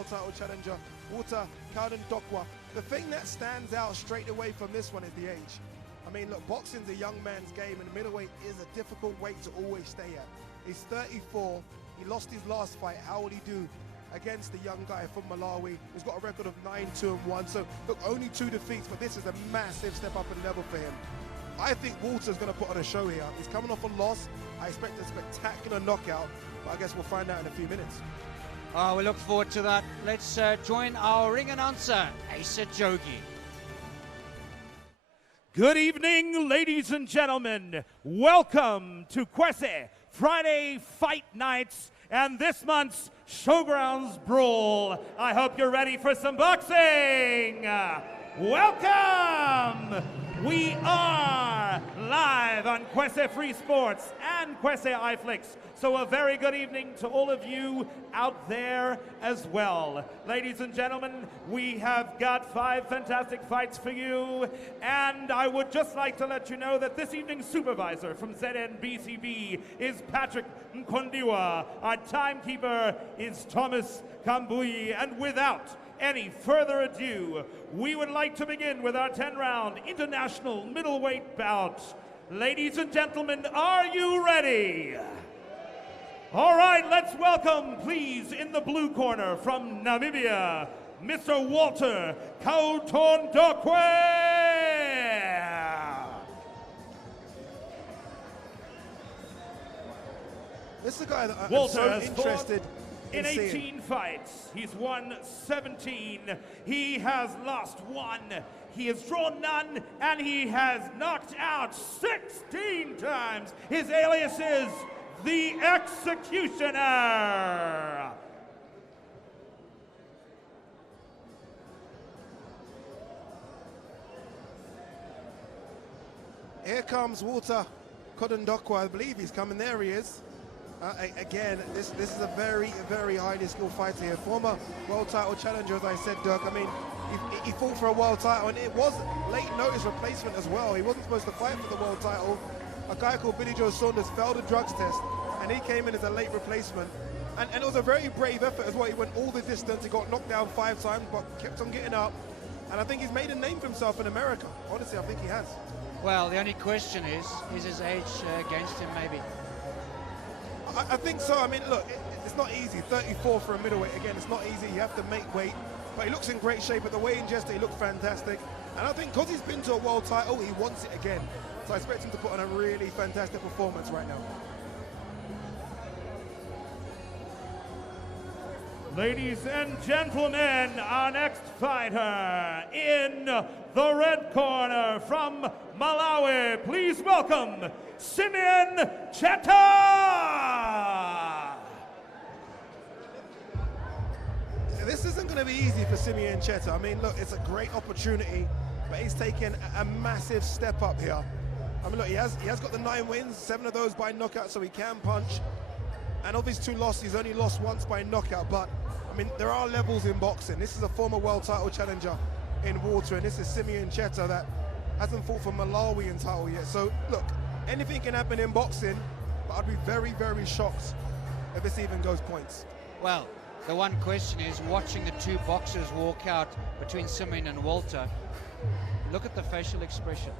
world title challenger, Walter Kaudendokwa. The thing that stands out straight away from this one is the age. I mean, look, boxing's a young man's game, and middleweight is a difficult weight to always stay at. He's 34. He lost his last fight. How will he do against the young guy from Malawi who's got a record of 9-2-1? So, look, only 2 defeats, but this is a massive step up in level for him. I think Walter's going to put on a show here. He's coming off a loss. I expect a spectacular knockout, but I guess we'll find out in a few minutes. Oh, we look forward to that. Let's join our ring announcer, Asa Jogi. Good evening, ladies and gentlemen. Welcome to Kwese Friday Fight Nights and this month's Showgrounds Brawl. I hope you're ready for some boxing. Welcome! We are live on Kwese Free Sports and Kwese iFlix. So a very good evening to all of you out there as well. Ladies and gentlemen, we have got 5 fantastic fights for you. And I would just like to let you know that this evening's supervisor from ZNBCB is Patrick Nkondiwa. Our timekeeper is Thomas Kambui. And without any further ado, we would like to begin with our 10-round international middleweight bout. Ladies and gentlemen, are you ready? All right, let's welcome, please, in the blue corner from Namibia, Mr. Walter Kaudendokwa. This is a guy that I'm Walter so has interested in 18 fights. He's won 17. He has lost 1. He has drawn none, and he has knocked out 16 times. His alias is the Executioner. Here comes Walter Kaudendokwa. I believe he's coming. There he is. Again, this is a very, very highly skilled fighter here. Former world title challenger, as I said, Dirk. I mean, he fought for a world title, and it was late notice replacement as well. He wasn't supposed to fight for the world title. A guy called Billy Joe Saunders failed a drugs test, and he came in as a late replacement. And it was a very brave effort as well. He went all the distance. He got knocked down 5 times, but kept on getting up. And I think he's made a name for himself in America. Honestly, I think he has. Well, the only question is his age against him, maybe? I think so. I mean, look, it's not easy. 34 for a middleweight. Again, it's not easy. You have to make weight. But he looks in great shape. At the weigh-in gesture, he looked fantastic. And I think because he's been to a world title, he wants it again. So I expect him to put on a really fantastic performance right now. Ladies and gentlemen, our next fighter in the red corner from Malawi, please welcome Simeon Cheta. This isn't going to be easy for Simeon Cheta. I mean, look, it's a great opportunity, but he's taken a massive step up here. I mean, look, he has got the 9 wins, 7 of those by knockout, so he can punch. And of his 2 losses, he's only lost once by knockout. But I mean, there are levels in boxing. This is a former world title challenger in Walter, and this is Simeon Cheta that hasn't fought for Malawian title yet. So look, anything can happen in boxing, but I'd be very, very shocked if this even goes points. Well, the one question is, watching the 2 boxers walk out between Simeon and Walter, look at the facial expression.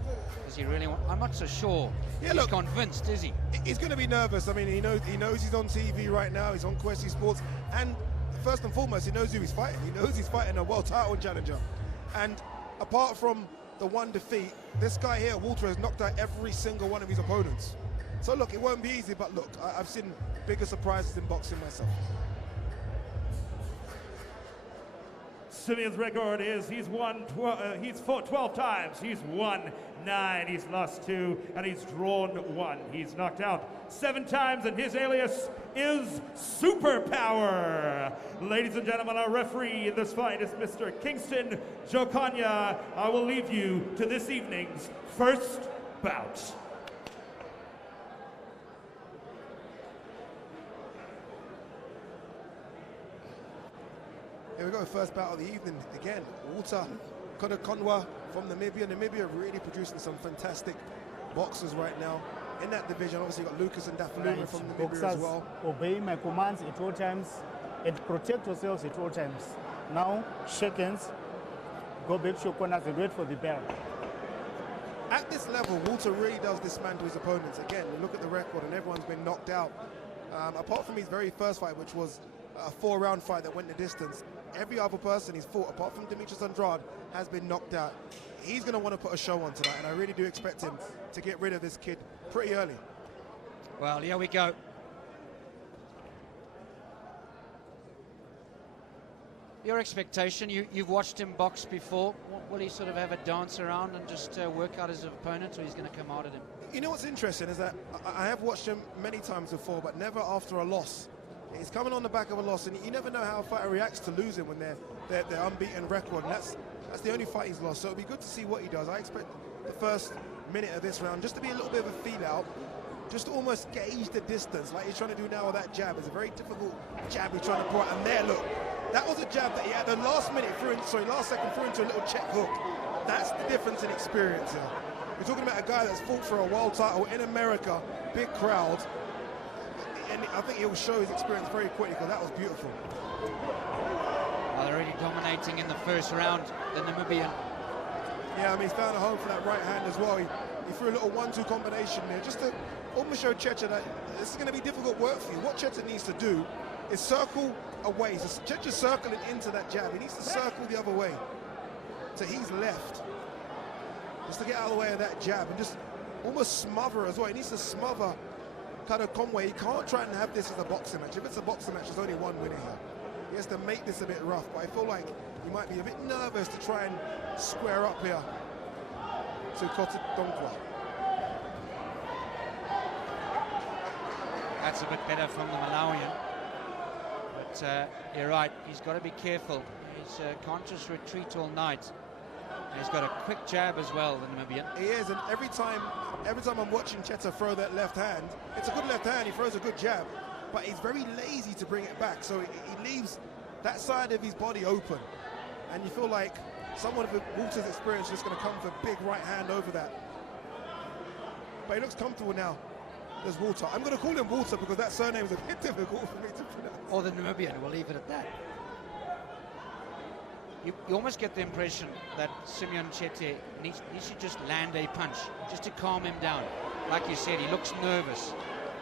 Does he really want? I'm not so sure. Yeah, he's look, convinced, is he? He's going to be nervous. I mean, he knows he's on TV right now. He's on Kwese Sports, and first and foremost, he knows who he's fighting. He knows he's fighting a world title challenger. And apart from the 1 defeat, this guy here, Walter, has knocked out every single one of his opponents. So look, it won't be easy, but look, I've seen bigger surprises in boxing myself. Simeon's record is he's fought 12 times. He's won 9, he's lost 2, and he's drawn 1. He's knocked out 7 times, and his alias is Superpower. Ladies and gentlemen, our referee in this fight is Mr. Kingston Jokanya. I will leave you to this evening's first bout. Here we go, first bout of the evening. Again, Walter Kaudendokwa from Namibia. Namibia really producing some fantastic boxers right now in that division. Obviously, you've got Lucas and Dafaluma from Namibia as well. Obey my commands at all times. and protect yourselves at all times. Now, shake hands, go back to your corners and wait for the bell. At this level, Walter really does dismantle his opponents. Again, you look at the record and everyone's been knocked out. Apart from his very first fight, which was a 4-round fight that went the distance, every other person he's fought, apart from Demetrius Andrade, has been knocked out. He's going to want to put a show on tonight, and I really do expect him to get rid of this kid pretty early. Well, here we go. Your expectation, you've watched him box before. Will he sort of have a dance around and just work out his opponent, or he's going to come out at him? You know what's interesting is that I have watched him many times before, but never after a loss. He's coming on the back of a loss, and you never know how a fighter reacts to losing when they're unbeaten record, and that's the only fight he's lost. So it'll be good to see what he does. I expect the first minute of this round just to be a little bit of a feel out, just to almost gauge the distance, like he's trying to do now with that jab. It's a very difficult jab he's trying to pull out, and there, look, that was a jab that he had the last minute last second threw into a little check hook. That's the difference in experience here. We're talking about a guy that's fought for a world title in America, big crowd, and I think he'll show his experience very quickly, because that was beautiful. Well, they're already dominating in the first round, the Namibian. Yeah, I mean, he's found a home for that right hand as well. He threw a little 1-2 combination there, just to almost show Checha that this is going to be difficult work for you. What Checha needs to do is circle away. So Checha's circling into that jab. He needs to circle the other way, to his left, just to get out of the way of that jab and just almost smother as well. He needs to smother kind of Conway. He can't try and have this as a boxing match. If it's a boxing match, there's only one winner here. He has to make this a bit rough, but I feel like he might be a bit nervous to try and square up here to Kote Donkwa. That's a bit better from the Malawian. But you're right, he's got to be careful. He's can't just retreat all night. And he's got a quick jab as well, the Namibian. He is, and every time I'm watching Checha throw that left hand, it's a good left hand, he throws a good jab, but he's very lazy to bring it back, so he leaves that side of his body open, and you feel like someone of Walter's experience is just going to come for a big right hand over that. But he looks comfortable now. There's Walter. I'm going to call him Walter because that surname is a bit difficult for me to pronounce. Or the Namibian, we'll leave it at that. You almost get the impression that Simeon Chete needs to just land a punch, just to calm him down. Like you said, he looks nervous.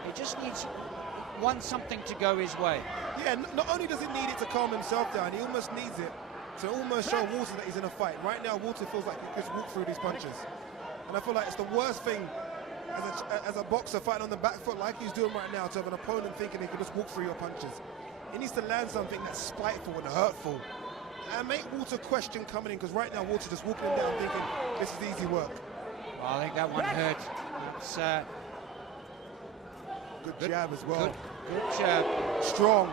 He just wants something to go his way. Yeah, not only does he need it to calm himself down, he almost needs it to almost show Walter that he's in a fight. Right now, Walter feels like he could walk through these punches. And I feel like it's the worst thing as a boxer fighting on the back foot like he's doing right now, to have an opponent thinking he can just walk through your punches. He needs to land something that's spiteful and hurtful, and make Walter question coming in, because right now Walter just walking him down thinking this is easy work. Well, I think that one hurt. It's good jab as well. Good jab. Strong.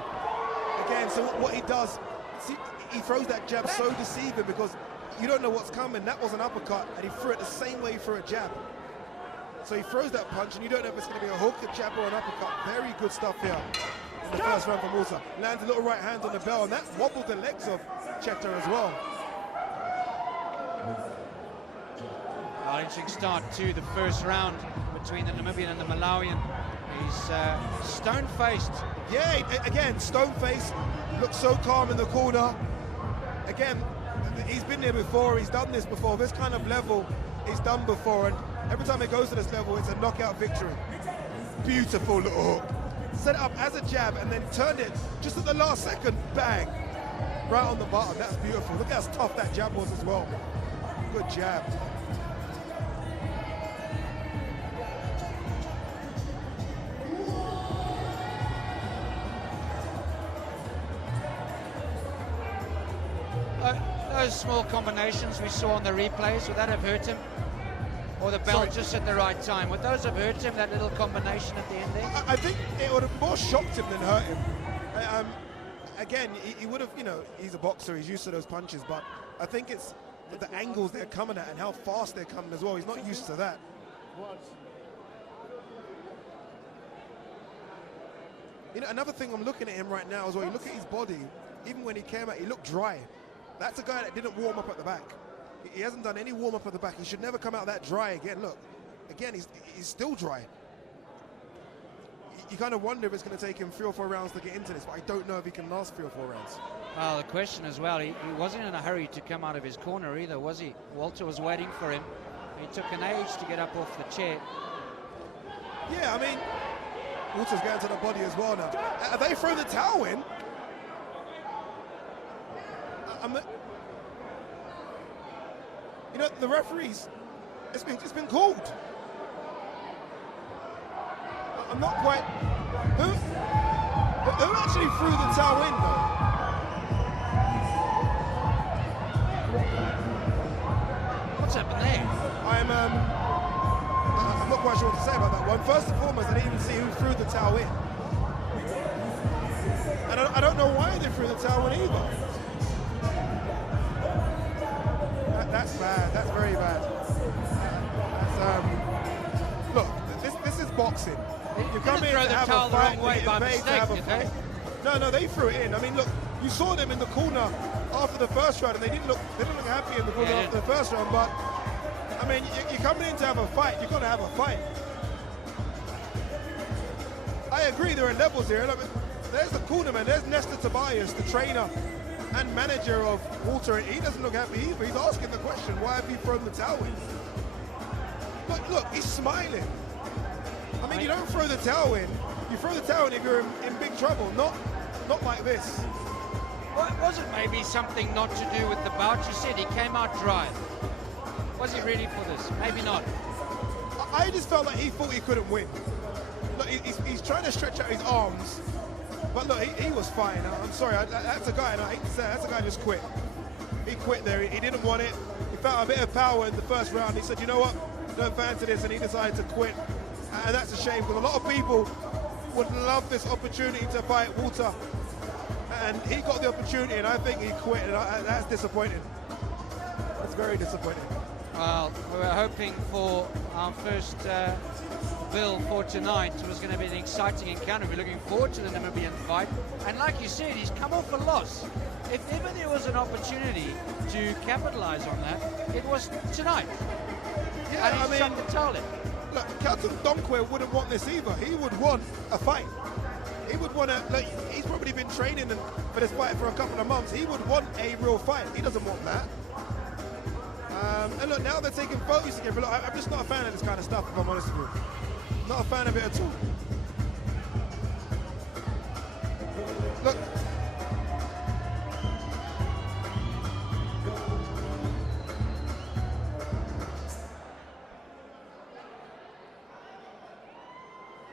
Again, so what he does, see, he throws that jab so deceiving because you don't know what's coming. That was an uppercut, and he threw it the same way he threw a jab. So he throws that punch, and you don't know if it's going to be a hook, a jab, or an uppercut. Very good stuff here in the first round from Walter. Lands a little right hand on the bell, and that wobbled the legs of Cheta as well. Well, interesting start to the first round between the Namibian and the Malawian. He's stone-faced. Yeah, again, stone-faced, looks so calm in the corner. Again, he's been there before, he's done this before. This kind of level he's done before, and every time it goes to this level, it's a knockout victory. Beautiful little hook. Set it up as a jab and then turned it just at the last second, bang, right on the bottom. That's beautiful. Look how tough that jab was as well. Good jab. Those small combinations we saw on the replays, would that have hurt him? Or the bell just at the right time? Would those have hurt him, that little combination at the end there? I think it would have more shocked him than hurt him. Again, he would have, you know, he's a boxer, he's used to those punches, but I think it's the angles they're coming at and how fast they're coming as well. He's not used to that. You know, another thing, I'm looking at him right now as well, you look at his body, even when he came out, he looked dry. That's a guy that didn't warm up at the back. He hasn't done any warm up at the back. He should never come out that dry again. Look, again, he's still dry. you kind of wonder if it's going to take him 3 or 4 rounds to get into this, but I don't know if he can last 3 or 4 rounds. Well, the question as well, he wasn't in a hurry to come out of his corner either, was he? Walter was waiting for him. He took an age to get up off the chair. Yeah, I mean, Walter's going to the body as well now. Have they thrown the towel in? You know, the referees, it's been called. I'm not quite. Who actually threw the towel in though? What's happened there? I'm not quite sure what to say about that one. First and foremost, I didn't even see who threw the towel in. I don't know why they threw the towel in either. That's bad. That's very bad. Look, this is boxing. You come in to have a fight, you get paid to have a fight. No, they threw it in. I mean, look, you saw them in the corner after the first round, and they didn't look happy in the corner after the first round. But I mean, you're coming in to have a fight. You're gonna have a fight. I agree. There are levels here. I mean, there's the cornerman. There's Nestor Tobias, the trainer and manager of Walter. He doesn't look happy either. He's asking the question, why have you thrown the towel in? Look, he's smiling. I mean, you don't throw the towel in. You throw the towel in if you're in big trouble, not like this. Well, was it maybe something not to do with the bout? You said he came out dry. Was he ready for this? Maybe not. I just felt like he thought he couldn't win. Look, he's trying to stretch out his arms, but look, he was fine. I'm sorry, that's a guy, and I hate to say it, that's a guy just quit. He quit there. He didn't want it. He felt a bit of power in the first round. He said, you know what, don't fancy this, and he decided to quit. And that's a shame, because a lot of people would love this opportunity to fight Walter. And he got the opportunity, and I think he quit, and that's disappointing. That's very disappointing. Well, we were hoping for our first bill for tonight. It was going to be an exciting encounter. We're looking forward to the Namibian fight. And like you said, he's come off a loss. If ever there was an opportunity to capitalize on that, it was tonight. Yeah, and he's shut the towel in. Look, Captain Donkwe wouldn't want this either. He would want a fight. He would want to, like, he's probably been training for this fight for a couple of months. He would want a real fight. He doesn't want that. And look, now they're taking photos together. Look, I'm just not a fan of this kind of stuff, if I'm honest with you. Not a fan of it at all. Look.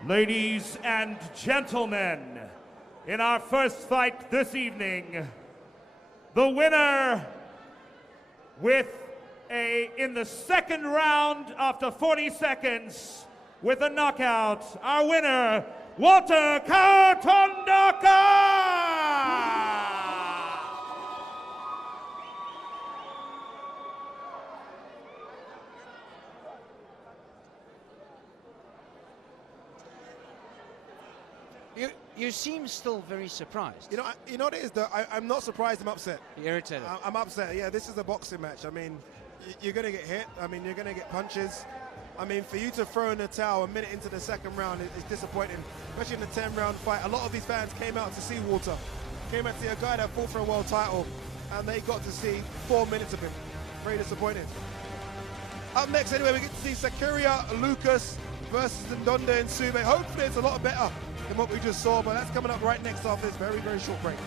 Ladies and gentlemen, in our first fight this evening, the winner in the second round after 40 seconds with a knockout, our winner, Walter Katondaka! You seem still very surprised. You know what it is, though? I'm not surprised. I'm upset. You're irritated. I'm upset. Yeah, this is a boxing match. I mean, you're going to get hit. I mean, you're going to get punches. I mean, for you to throw in the towel a minute into the second round is disappointing, especially in the 10-round fight. A lot of these fans came out to see Walter, came out to see a guy that fought for a world title, and they got to see 4 minutes of him. Very disappointing. Up next, anyway, we get to see Sakuria Lucas versus Ndonde and Sube. Hopefully, it's a lot better than what we just saw, but that's coming up right next after this very, very short break.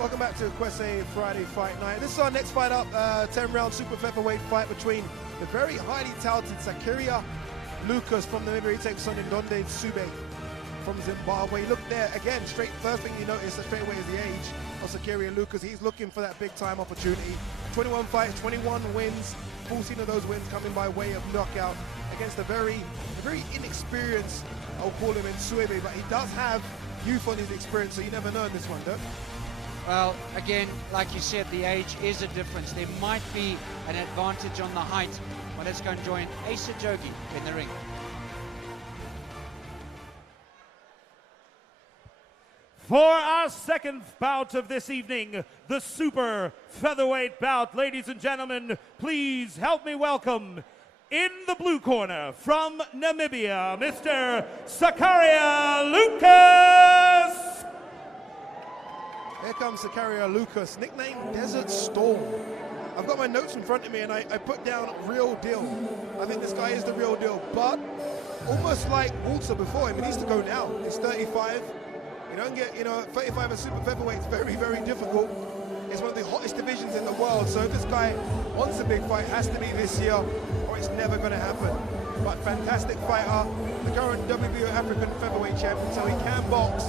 Welcome back to Kwese Friday Fight Night. This is our next fight up, 10-round super featherweight fight between the very highly touted Sakiria Lucas from Namibia. He takes on Ndonde Sube from Zimbabwe. Look there, again, first thing you notice straight away is the age of Sakiria Lucas. He's looking for that big time opportunity. 21 fights, 21 wins, 14 of those wins coming by way of knockout against a very inexperienced, I'll call him Sube, but he does have youth on his experience, so you never know in this one, Dirk. Well, again, like you said, the age is a difference. There might be an advantage on the height. Well, let's go and join Asa Jogi in the ring. For our second bout of this evening, the super featherweight bout, ladies and gentlemen, please help me welcome, in the blue corner from Namibia, Mr. Sakiria Lucas. Here comes Sakiria Lucas, nicknamed Desert Storm. I've got my notes in front of me and I put down real deal. I think this guy is the real deal, but almost like Walter before him, he needs to go now. He's 35. You don't get, 35 at super featherweight is very, very difficult. It's one of the hottest divisions in the world, so if this guy wants a big fight, it has to be this year or it's never going to happen. But fantastic fighter, the current WBO African featherweight champion, so he can box.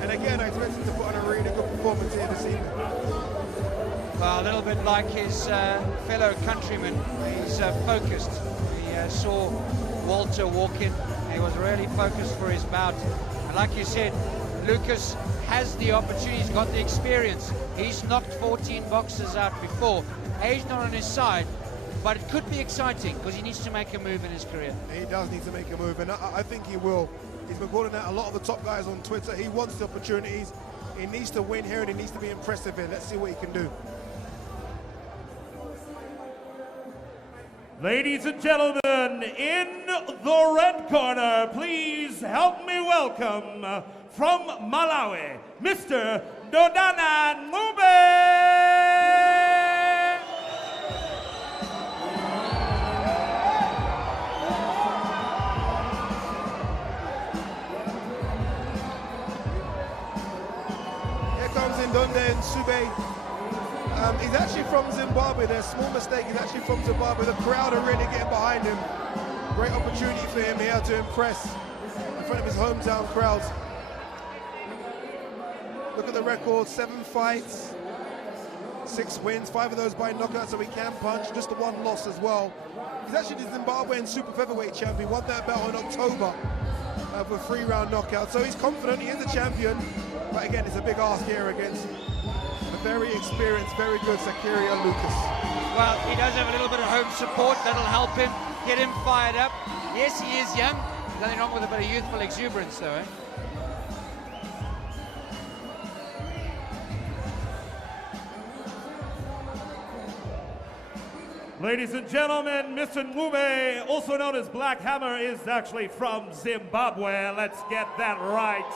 And again, I expect him to put on a really good performance here this evening. Well, a little bit like his fellow countryman, he's focused. He saw Walter walk in, he was really focused for his bout. And like you said, Lucas has the opportunity, he's got the experience. He's knocked 14 boxers out before. Age not on his side, but it could be exciting because he needs to make a move in his career. He does need to make a move, and I think he will. He's been calling out a lot of the top guys on Twitter. He wants the opportunities. He needs to win here and he needs to be impressive here. Let's see what he can do. Ladies and gentlemen, in the red corner, please help me welcome, from Malawi, Mr. Ndodana Mube. Ndonde Sube. He's actually from Zimbabwe. There's a small mistake. He's actually from Zimbabwe. The crowd are really getting behind him. Great opportunity for him here to impress in front of his hometown crowds. Look at the record, 7 fights, 6 wins, 5 of those by knockout, so he can punch. Just the 1 loss as well. He's actually the Zimbabwean super featherweight champion. Won that belt in October with a 3-round knockout. So he's confident. He is the champion. But again, it's a big ask here against a very experienced, very good Sakiria Lucas. Well, he does have a little bit of home support. That'll help him, get him fired up. Yes, he is young. There's nothing wrong with a bit of youthful exuberance, though, eh? Ladies and gentlemen, Mr. Mube, also known as Black Hammer, is actually from Zimbabwe. Let's get that right.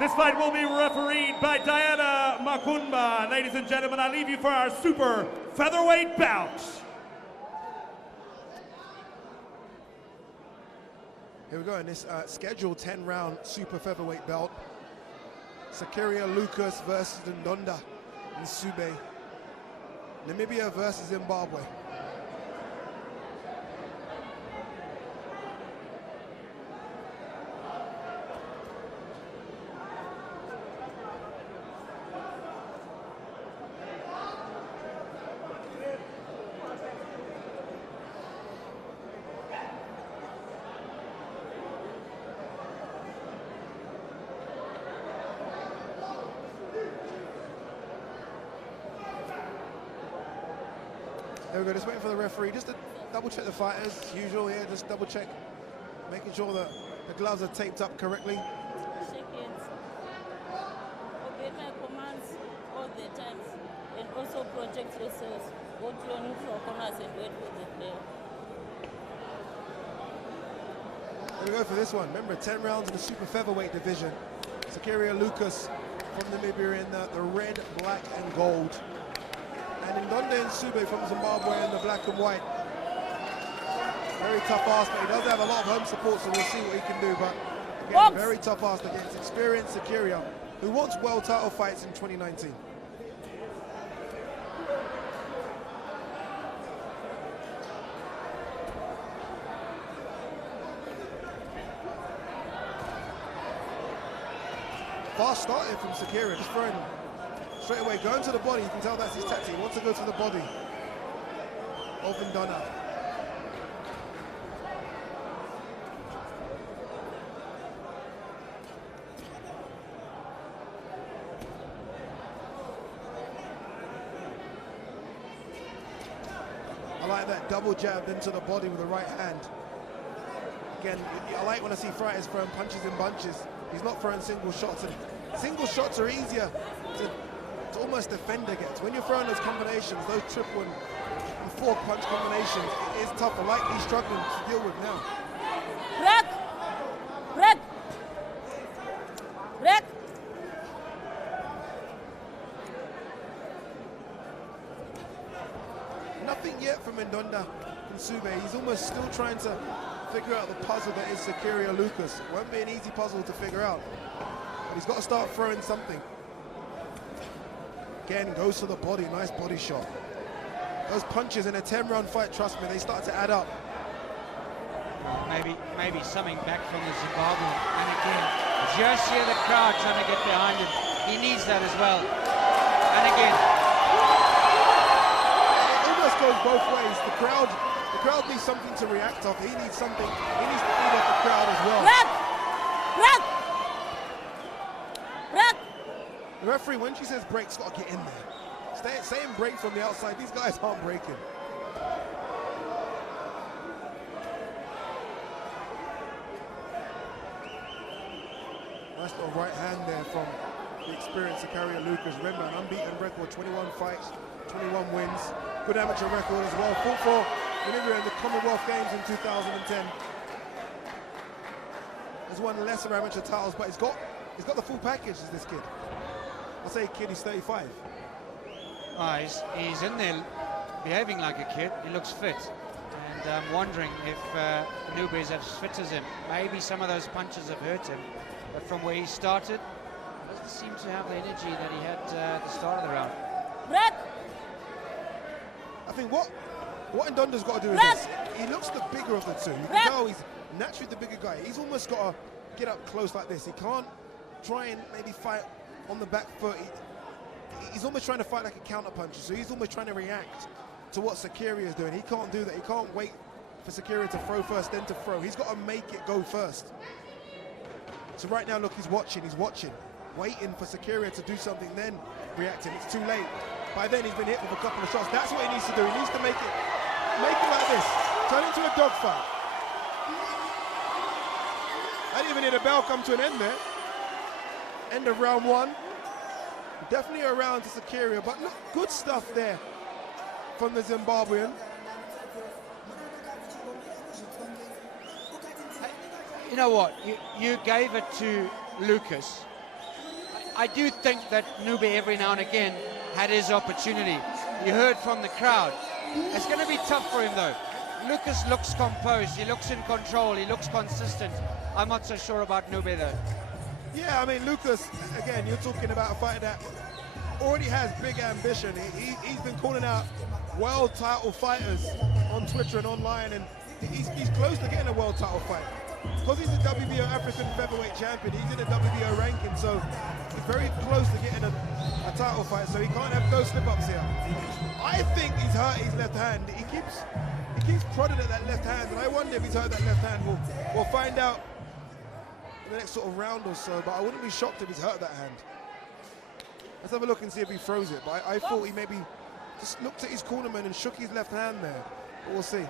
This fight will be refereed by Diana Makumba. Ladies and gentlemen, I leave you for our super featherweight bout. Here we go in this scheduled 10-round super featherweight belt. Sakiria Lucas versus Ndonde Sube. Namibia versus Zimbabwe. There we go, just waiting for the referee, just to double check the fighters, as usual here, just double check, making sure that the gloves are taped up correctly. Seconds. Obey my commands all the times, and also protect yourselves. Go to your neutral corners and wait for the player. There we go for this one. Remember, 10 rounds in the super featherweight division. Sakiria Lucas from Namibia in the red, black, and gold. And Ndonde Sube from Zimbabwe in the black and white. Very tough ask, but he does have a lot of home support, so we'll see what he can do. But again, very tough ask against experienced Sakiria who wants world title fights in 2019. Fast started from Sakira, just throwing straight away, going to the body. You can tell that's his tactic. He wants to go to the body of Ndonda. I like that double jab into the body with the right hand. Again, I like when I see fighters throwing punches in bunches. He's not throwing single shots, and single shots are easier to almost defend against. When you're throwing those combinations, those triple and four punch combinations, it is tougher, like he's struggling to deal with now. Break! Break! Break! Nothing yet from Ndonda and Sube. He's almost still trying to figure out the puzzle that is Sakira Lucas. It won't be an easy puzzle to figure out, but he's got to start throwing something. Again, goes to the body, nice body shot. Those punches in a 10-round fight, trust me, they start to add up. Maybe something back from the Zimbabwe. And again, just hear the crowd trying to get behind him. He needs that as well. And again, it almost goes both ways. The crowd needs something to react off. He needs something. He needs to feed off the crowd as well. Break! Break! Break! The referee, when she says break's got to get in there. Saying break from the outside, these guys aren't breaking. Nice little right hand there from the experienced Sakira Lucas. Remember, an unbeaten record, 21 fights, 21 wins. Good amateur record as well. Fought for Namibia in the Commonwealth Games in 2010. Has won lesser amateur titles, but he's got the full package as this kid. I'll say kid, he's 35. He's in there behaving like a kid. He looks fit. And I'm wondering if Nube is as fit as him. Maybe some of those punches have hurt him. But from where he started, he doesn't seem to have the energy that he had at the start of the round. Break! I think what Ndonda's got to do is this. He looks the bigger of the two. You can tell he's naturally the bigger guy. He's almost got to get up close like this. He can't try and maybe fight on the back foot. He's almost trying to fight like a counter puncher. So he's almost trying to react to what Sakira is doing. He can't do that. He can't wait for Sakira to throw first, then to throw. He's got to make it go first. So right now, look, he's watching, waiting for Sakira to do something, then reacting. It's too late. By then, he's been hit with a couple of shots. That's what he needs to do. He needs to make it like this. Turn into a dogfight. I didn't even hear the bell come to an end there. End of round one. Definitely a round to Sakira, but look, good stuff there from the Zimbabwean. You know what? You gave it to Lucas. I do think that Nube every now and again had his opportunity. You heard from the crowd. It's going to be tough for him though. Lucas looks composed, he looks in control, he looks consistent. I'm not so sure about Nube though. Yeah, I mean, Lucas, again, you're talking about a fighter that already has big ambition. He's been calling out world title fighters on Twitter and online, and he's close to getting a world title fight. Because he's a WBO African featherweight champion, he's in a WBO ranking, so he's very close to getting a title fight, so he can't have no slip-ups here. I think he's hurt his left hand. He keeps prodding at that left hand, and I wonder if he's hurt that left hand. We'll find out in the next sort of round or so, but I wouldn't be shocked if he's hurt that hand. Let's have a look and see if he throws it, but I thought he maybe just looked at his cornerman and shook his left hand there, but we'll see.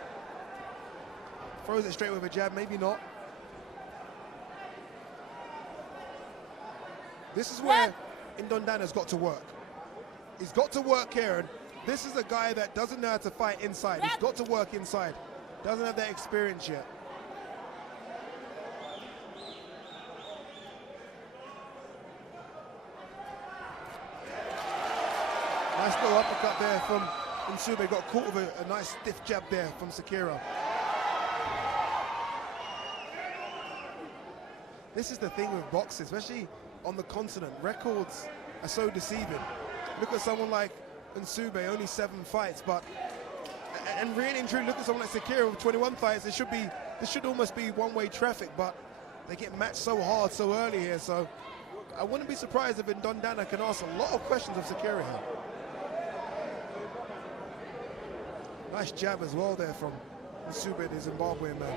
Throws it straight with a jab, maybe not. This is where Ndondana's got to work. He's got to work here, and this is a guy that doesn't know how to fight inside. He's got to work inside. Doesn't have that experience yet. Nice little uppercut there from Nsube. Got caught with a nice stiff jab there from Sakira. This is the thing with boxing, especially on the continent. Records are so deceiving. Look at someone like Nsube, only 7 fights, but and really and truly look at someone like Sakira with 21 fights. This should almost be one-way traffic, but they get matched so hard so early here. So I wouldn't be surprised if Ndondana can ask a lot of questions of Sakira here. Nice jab as well there from Nsube, the Zimbabwean man.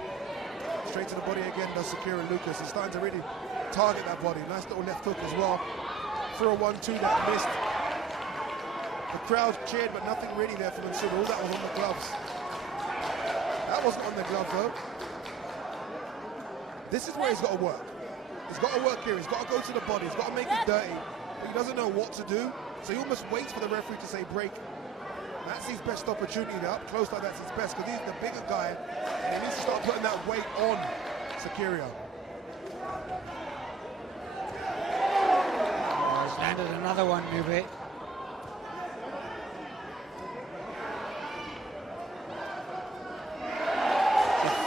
Straight to the body again does Sakira Lucas. He's starting to really target that body. Nice little left hook as well. For a 1-2 that missed. The crowd cheered, but nothing really there from Nsube. All that was on the gloves. That wasn't on the glove though. This is where he's got to work. He's got to work here. He's got to go to the body. He's got to make it dirty. But he doesn't know what to do. So he almost waits for the referee to say break. That's his best opportunity. They're up close like that's his best because he's the bigger guy. And he needs to start putting that weight on Sakira. Oh, he's landed another one, Nube.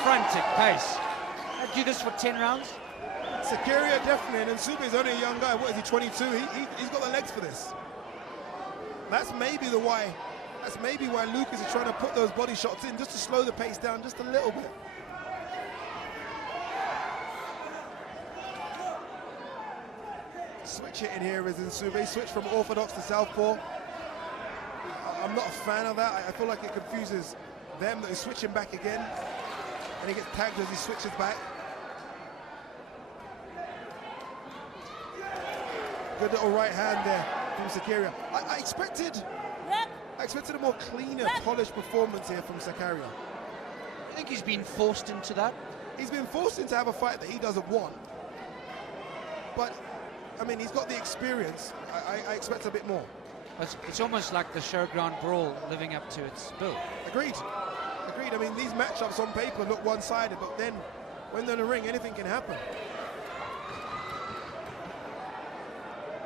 Frantic pace. I'd do this for 10 rounds. Sakira definitely, and Nsube is only a young guy. What is he, 22? He's got the legs for this. That's maybe why Lucas is trying to put those body shots in, just to slow the pace down just a little bit. Switch hitting here is Nsube. Switch from orthodox to southpaw. I'm not a fan of that. I feel like it confuses them that he's switching back again. And he gets tagged as he switches back. Good little right hand there from Sakira. I expected a more cleaner, polished performance here from Sakira. I think he's been forced into that. He's been forced into have a fight that he doesn't want. But, I mean, he's got the experience. I expect a bit more. It's almost like the Showground brawl living up to its bill. Agreed. I mean, these matchups on paper look one-sided, but then when they're in the ring, anything can happen.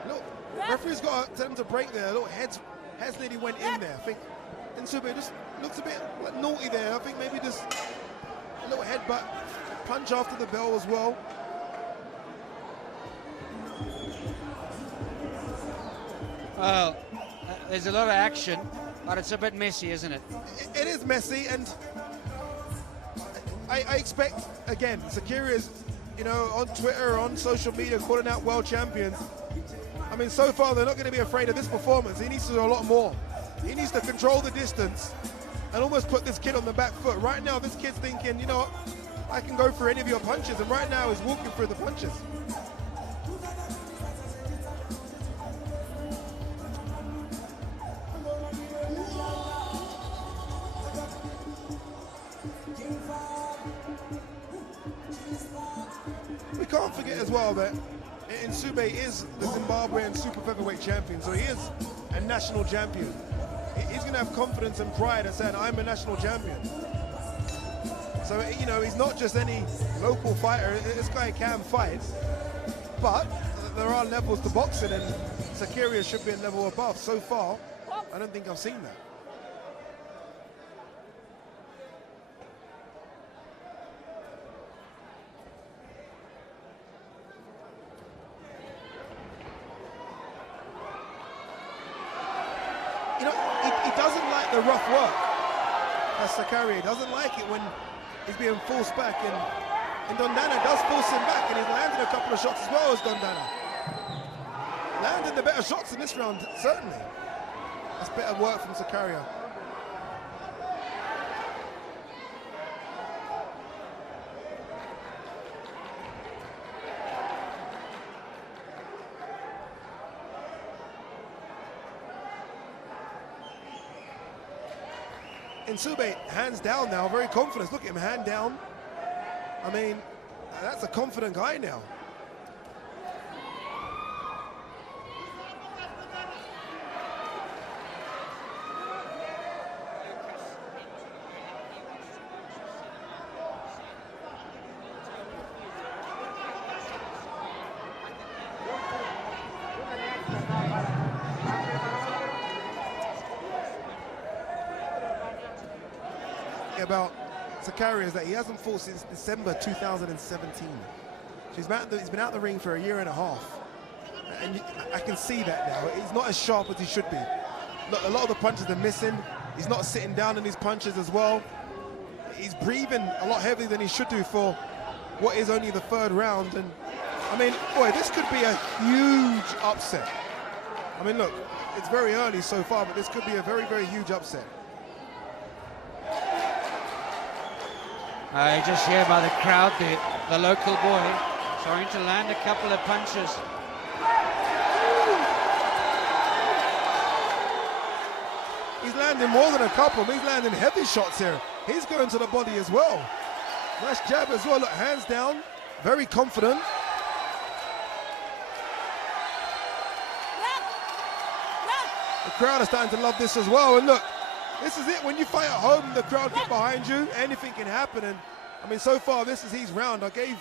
Look, referee's got to tell him to break there. Look, heads nearly went in there. I think Nsube just looks a bit like naughty there. I think maybe just a little headbutt, punch after the bell as well. Well, there's a lot of action, but it's a bit messy, isn't it? It is messy, and I expect, again, Sakira is, on Twitter, on social media, calling out world champions. I mean, so far, they're not going to be afraid of this performance. He needs to do a lot more. He needs to control the distance and almost put this kid on the back foot. Right now, this kid's thinking, you know what, I can go for any of your punches, and right now he's walking through the punches. We can't forget as well that Nsube is the Zimbabwean super featherweight champion, so he is a national champion. He's going to have confidence and pride and saying, I'm a national champion. So, he's not just any local fighter. This guy can fight, but there are levels to boxing, and Sakira should be a level above. So far, I don't think I've seen that. He doesn't like the rough work. That's Sakira. He doesn't like it when he's being forced back, and Ndondana does force him back, and he's landed a couple of shots as well as Ndondana. Landed the better shots in this round, certainly. That's better work from Sakira. Nsube, hands down now, very confident. Look at him, hand down. I mean, that's a confident guy now. About Sakira is that he hasn't fought since December 2017. So he's been out the ring for a year and a half. And I can see that now. He's not as sharp as he should be. Look, a lot of the punches are missing. He's not sitting down in his punches as well. He's breathing a lot heavier than he should do for what is only the third round. And I mean, boy, this could be a huge upset. I mean, look, it's very early so far, but this could be a very, very huge upset. Just here by the crowd, the local boy starting to land a couple of punches. He's landing more than a couple. He's landing heavy shots here. He's going to the body as well. Nice jab as well. Look, hands down, very confident. The crowd is starting to love this as well. And look, this is it. When you fight at home, the crowd get behind you. Anything can happen. And I mean, so far, this is his round. I gave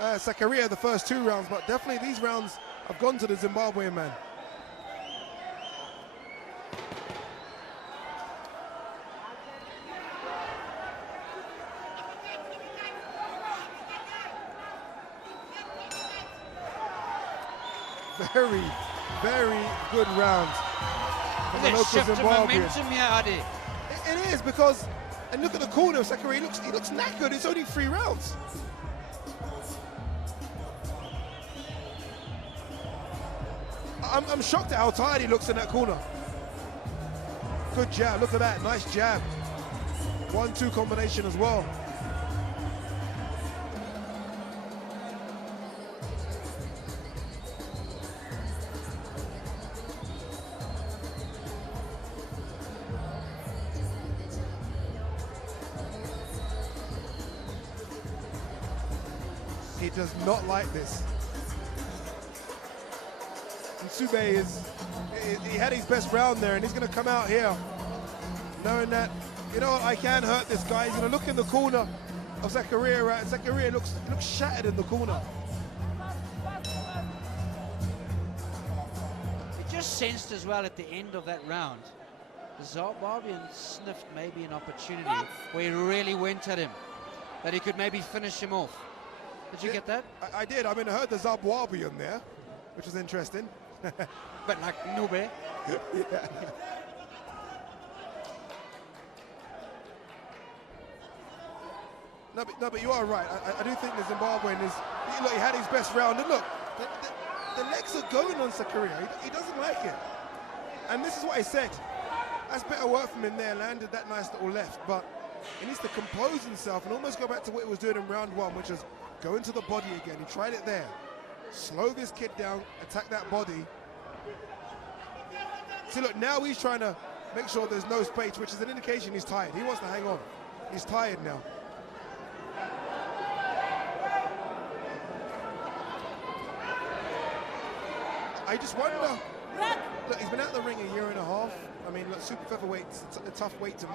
Zakaria the first 2 rounds, but definitely these rounds have gone to the Zimbabwean man. Very, very good rounds. There's shift of momentum here, Adi. It is, because, and look at the corner of Zakaria, he looks knackered. It's only 3 rounds. I'm shocked at how tired he looks in that corner. Good jab, look at that, nice jab. 1-2 combination as well. He does not like this. Nsube he had his best round there, and he's going to come out here knowing that, you know what, I can hurt this guy. He's going to look in the corner of Zakaria, right? Zakaria looks shattered in the corner. It just sensed as well at the end of that round, the Zimbabwean sniffed maybe an opportunity where he really went at him, that he could maybe finish him off. Did you get that? I did. I mean, I heard the Zimbabwean there, which was interesting. But like Nube. Yeah. No, but you are right. I do think the Zimbabwean look, he had his best round. And look, the legs are going on Zakaria. He doesn't like it. And this is what I said. That's better work from him there. Landed that nice little left. But he needs to compose himself and almost go back to what he was doing in round 1, which was go into the body again. He tried it there. Slow this kid down, attack that body. See, look, now he's trying to make sure there's no space, which is an indication he's tired. He wants to hang on. He's tired now. I just wonder. Look, he's been out the ring a year and a half. I mean, look, super featherweight's a tough weight to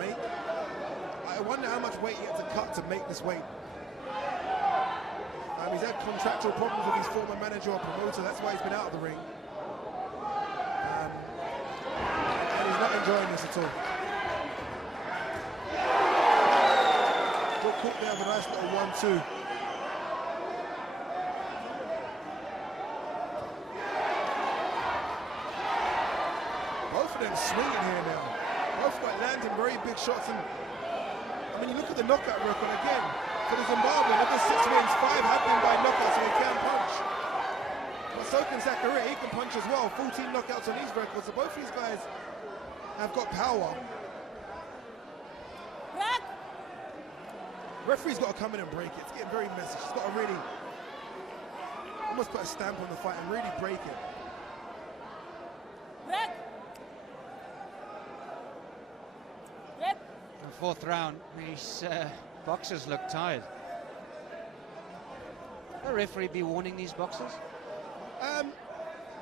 make. I wonder how much weight he had to cut to make this weight. He's had contractual problems with his former manager or promoter. That's why he's been out of the ring. And he's not enjoying this at all. Good caught there with a nice little 1-2. Both of them swinging here now. Both got landing very big shots. And I mean, you look at the knockout record again. For the Zimbabwean, of the 6 wins, 5 have been by knockout, so he can punch. But so can Zakaria, he can punch as well. 14 knockouts on his record, so both these guys have got power. Referee's got to come in and break it. It's getting very messy. She's got to really almost put a stamp on the fight and really break it. The 4th round, these boxers look tired. Will the referee be warning these boxers?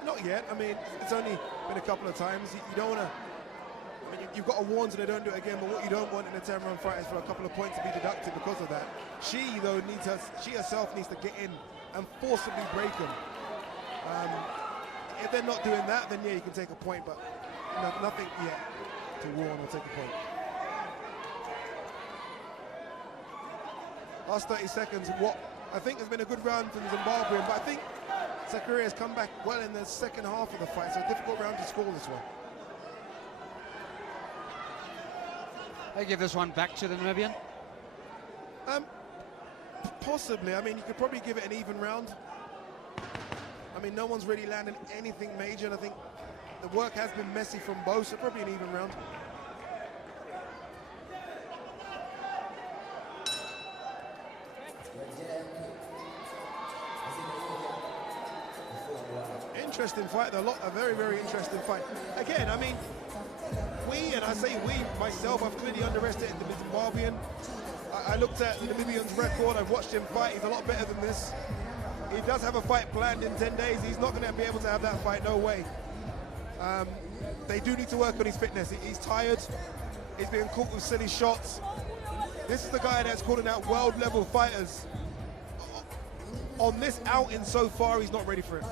Not yet. I mean, it's only been a couple of times. You don't want to. I mean, you've got to warn so they don't do it again. But what you don't want in a 10-round fight is for a couple of points to be deducted because of that. She herself needs to get in and forcibly break them. If they're not doing that, then yeah, you can take a point. But nothing yet to warn or take a point. Last 30 seconds, what I think has been a good round from Zimbabwean, but I think Zakaria has come back well in the second half of the fight, so a difficult round to score this one. They give this one back to the Namibian. Possibly. I mean, you could probably give it an even round. I mean, no one's really landed anything major, and I think the work has been messy from both, so probably an even round. Interesting fight, though. A very, very interesting fight. Again, I mean, myself, I've clearly underestimated the Zimbabwean. I looked at the Namibian's record. I've watched him fight. He's a lot better than this. He does have a fight planned in 10 days. He's not going to be able to have that fight, no way. They do need to work on his fitness. He's tired. He's being caught with silly shots. This is the guy that's calling out world-level fighters. On this outing so far, he's not ready for it.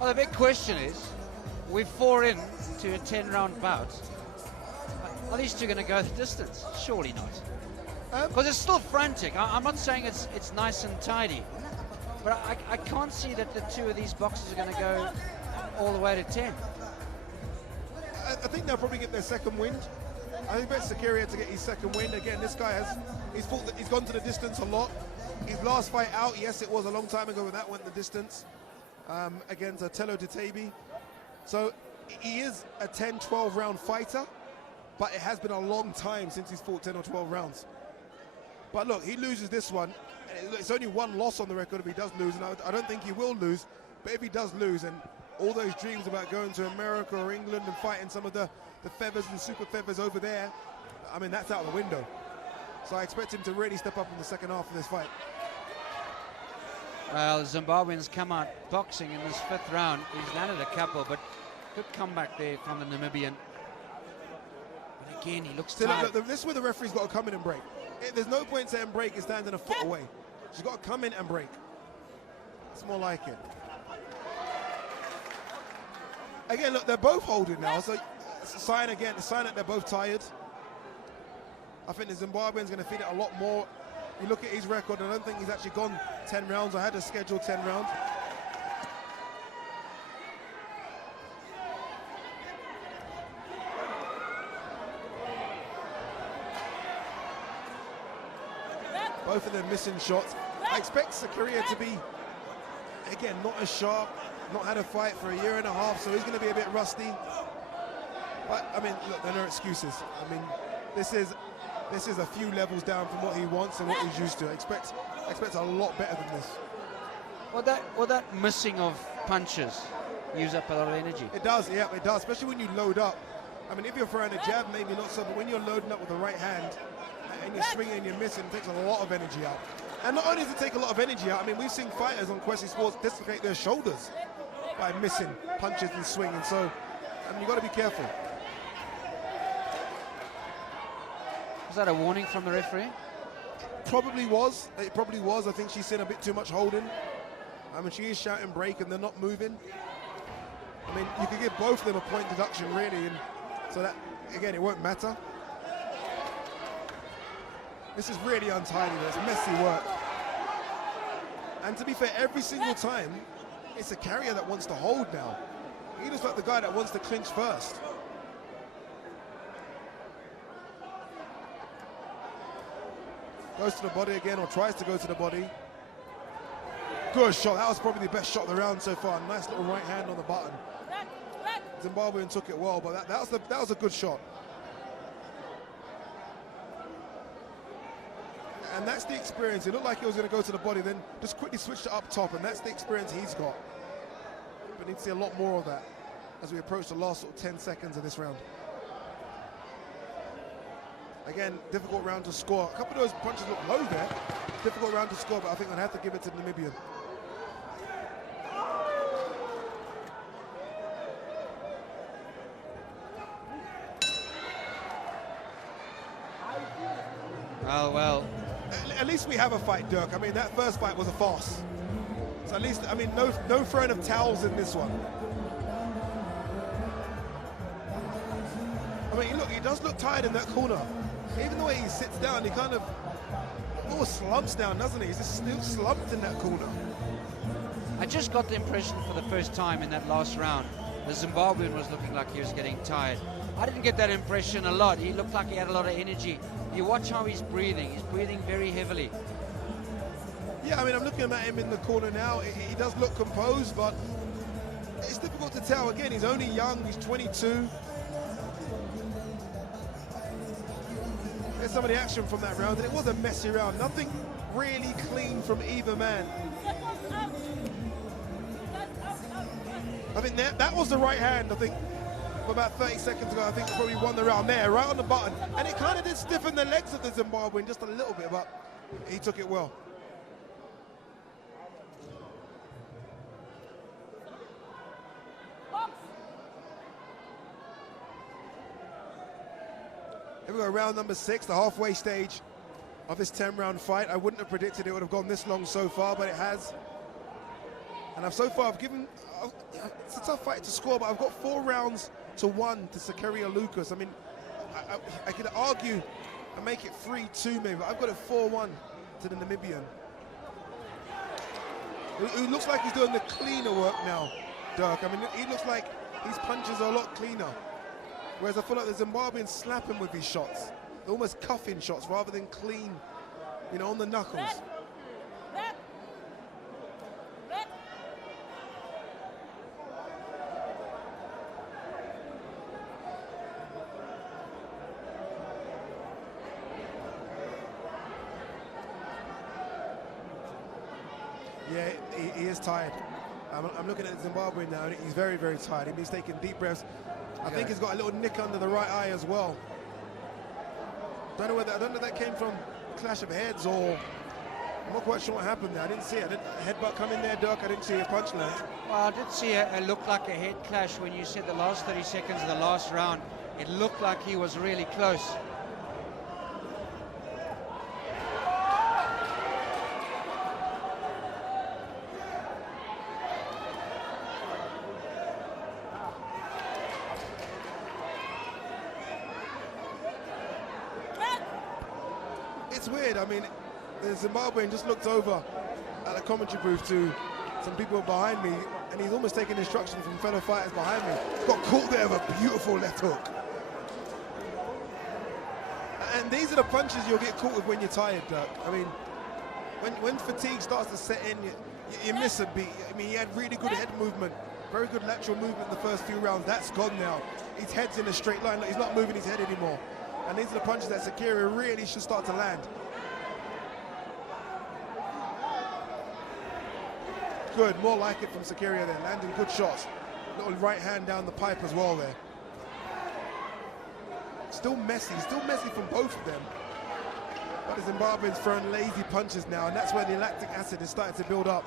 Well, the big question is, we're 4 in to a 10-round bout. Are these two going to go the distance? Surely not. Because it's still frantic. I'm not saying it's nice and tidy, but I can't see that the two of these boxers are going to go all the way to 10. I think they'll probably get their second wind. I think it's Zakaria to get his second win. Again, this guy he's gone to the distance a lot. His last fight out, yes, it was a long time ago, but that went the distance against Telo Detabi. So he is a 10-12 round fighter, but it has been a long time since he's fought 10 or 12 rounds. But look, he loses this one. It's only one loss on the record if he does lose, and I don't think he will lose. But if he does lose, and all those dreams about going to America or England and fighting some of the feathers and super feathers over there, I mean, that's out the window. So I expect him to really step up in the second half of this fight. Well, the Zimbabweans come out boxing in this 5th round. He's landed a couple, but good comeback there from the Namibian. But again, he looks tired. Look, this is where the referee's got to come in and break. There's no point saying break is standing a foot away. She's got to come in and break. It's more like it. Again, look, they're both holding now, so it's a sign that they're both tired. I think the Zimbabwean's going to feed it a lot more. You look at his record, I don't think he's actually gone 10 rounds. I had to schedule 10 rounds. Both of them missing shots. I expect Zakaria to be, again, not as sharp, not had a fight for a year and a half, so he's going to be a bit rusty. But, I mean, look, there are no excuses. I mean, this is a few levels down from what he wants and what he's used to. I expect a lot better than this. Well, that missing of punches use up a lot of energy. It does, yeah, it does, especially when you load up. I mean, if you're throwing a jab, maybe not so, but when you're loading up with the right hand and you're swinging and you're missing, it takes a lot of energy out. And not only does it take a lot of energy out, I mean, we've seen fighters on Quest Sports dislocate their shoulders by missing punches and swinging. So, I mean, you've got to be careful. Was that a warning from the referee? Probably was. It probably was. I think she's seen a bit too much holding. I mean, she is shouting break and they're not moving. I mean, you could give both of them a point deduction, really, and so that, again, it won't matter. This is really untidy. It's messy work. And to be fair, every single time, it's a carrier that wants to hold now. He looks like the guy that wants to clinch first. Goes to the body again, or tries to go to the body. Good shot. That was probably the best shot of the round so far. Nice little right hand on the button. Zimbabwean took it well, but that was a good shot. And that's the experience. It looked like he was going to go to the body, then just quickly switched it up top, and that's the experience he's got. But we need to see a lot more of that as we approach the last sort of 10 seconds of this round. Again, difficult round to score. A couple of those punches look low there. Difficult round to score, but I think I'd have to give it to the Namibian. Oh, well. At least we have a fight, Dirk. I mean, that first fight was a farce. So at least, I mean, no throwing of towels in this one. I mean, look, he does look tired in that corner. Even the way he sits down, he kind of Oh, slumps down, doesn't he? He's just still slumped in that corner. I just got the impression for the first time in that last round, the Zimbabwean was looking like he was getting tired. I didn't get that impression a lot. He looked like he had a lot of energy. You watch how he's breathing. He's breathing very heavily. Yeah, I mean, I'm looking at him in the corner now. He does look composed, but it's difficult to tell. Again, he's only young. He's 22. There's some of the action from that round, and it was a messy round. Nothing really clean from either man. I think that was the right hand, I think, about 30 seconds ago. I think probably won the round there, right on the button. And it kind of did stiffen the legs of the Zimbabwean just a little bit, but he took it well. Here we go, round number 6, the halfway stage of this 10-round fight. I wouldn't have predicted it would have gone this long so far, but it has. And I've given, it's a tough fight to score, but I've got 4 rounds to 1 to Zakaria Lucas. I mean, I could argue and make it 3-2 maybe, but I've got it 4-1 to the Namibian. Who looks like he's doing the cleaner work now, Dirk. I mean, he looks like his punches are a lot cleaner. Whereas I feel like the Zimbabweans slap him with these shots. They're almost cuffing shots rather than clean, you know, on the knuckles. Yeah, he is tired. I'm looking at Zimbabwe now, and he's very, very tired. He's taking deep breaths. I think he's got a little nick under the right eye as well. I don't know if that came from a clash of heads, or I'm not quite sure what happened there. I didn't see it. Headbutt come in there, Dirk. I didn't see a punch land. Well, I did see a look like a head clash when you said the last 30 seconds of the last round. It looked like he was really close. It's weird. I mean, the Zimbabwean just looked over at the commentary booth to some people behind me, and he's almost taking instruction from fellow fighters behind me. Got caught there with a beautiful left hook. And these are the punches you'll get caught with when you're tired, Dirk. I mean, when fatigue starts to set in, you miss a beat. I mean, he had really good head movement, very good lateral movement in the first few rounds. That's gone now. His head's in a straight line. He's not moving his head anymore. And these are the punches that Zakaria really should start to land. Good, more like it from Zakaria there, landing good shots. Little right hand down the pipe as well there. Still messy from both of them. But the Zimbabweans throwing lazy punches now, and that's where the lactic acid is starting to build up.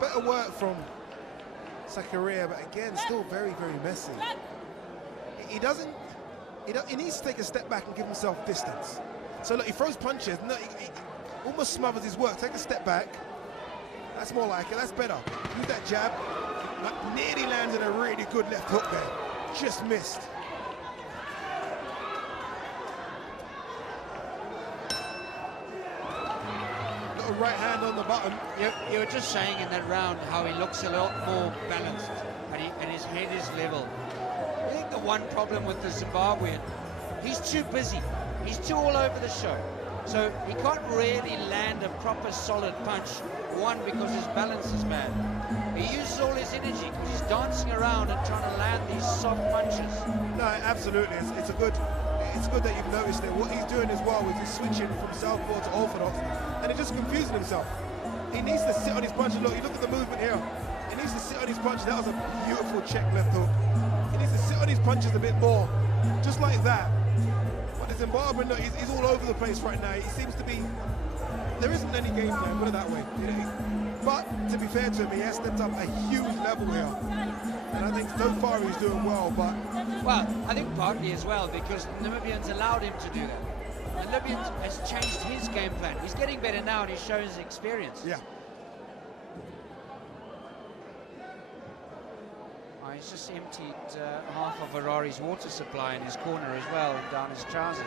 Better work from Zakaria, but again, still very, very messy. He needs to take a step back and give himself distance. So look, he throws punches, no, he almost smothers his work. Take a step back. That's more like it, that's better. Use that jab. Nearly landed a really good left hook there. Just missed. Little right hand on the button. You were just saying in that round how he looks a lot more balanced and his head is level. I think the one problem with the Zimbabwean, he's too busy. He's too all over the show. So he can't really land a proper solid punch. One, because his balance is bad. He uses all his energy because he's dancing around and trying to land these soft punches. No, absolutely. It's good that you've noticed it. What he's doing as well is he's switching from southpaw to orthodox, and he's just confusing himself. He needs to sit on his punches. Look, you look at the movement here. He needs to sit on his punches. That was a beautiful check left hook. He needs to sit on his punches a bit more, just like that. But the Zimbabwean, look, he's all over the place right now. He seems to be, there isn't any game plan, put it that way. But to be fair to him, he has stepped up a huge level here. And I think so far he's doing well, but... Well, I think partly as well because Namibians allowed him to do that. And Namibians has changed his game plan. He's getting better now and he's showing his experience. Yeah. He's just emptied half of Harare's water supply in his corner as well, and down his trousers.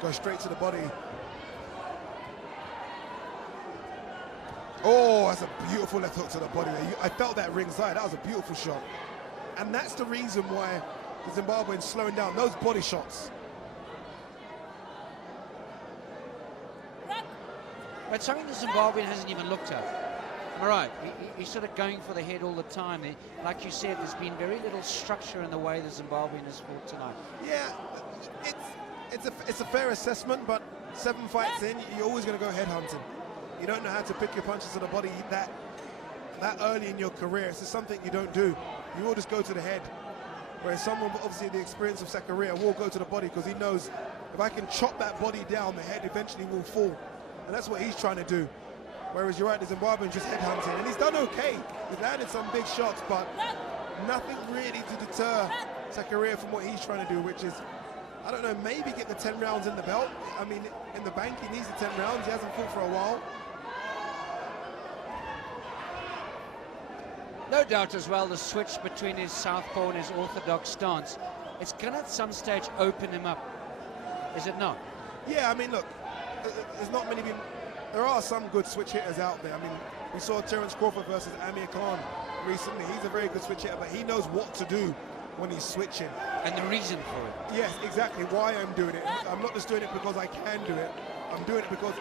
Go straight to the body. Oh, that's a beautiful left hook to the body there. I felt that ringside. That was a beautiful shot. And that's the reason why the Zimbabweans slowing down those body shots. But something the Zimbabwean hasn't even looked at. All right, he's sort of going for the head all the time. Like you said, there's been very little structure in the way the Zimbabwean has fought tonight. Yeah, it's a fair assessment, but 7 fights in, you're always going to go head hunting. You don't know how to pick your punches to the body that early in your career. It's just something you don't do. You will just go to the head. Whereas someone, obviously the experience of Sakaria, will go to the body because he knows if I can chop that body down, the head eventually will fall. And that's what he's trying to do. Whereas you're right, the Zimbabwean just head hunting. And he's done okay. He's landed some big shots, but nothing really to deter Sakaria from what he's trying to do, which is, I don't know, maybe get the 10 rounds in the belt. I mean, in the bank, he needs the 10 rounds. He hasn't fought for a while. No doubt as well, the switch between his southpaw and his orthodox stance, it's going to at some stage open him up, is it not? Yeah, I mean, look, there's not many people. There are some good switch hitters out there. I mean, we saw Terence Crawford versus Amir Khan recently. He's a very good switch hitter, but he knows what to do when he's switching. And the reason for it. Yes, exactly, why I'm doing it. I'm not just doing it because I can do it. I'm doing it because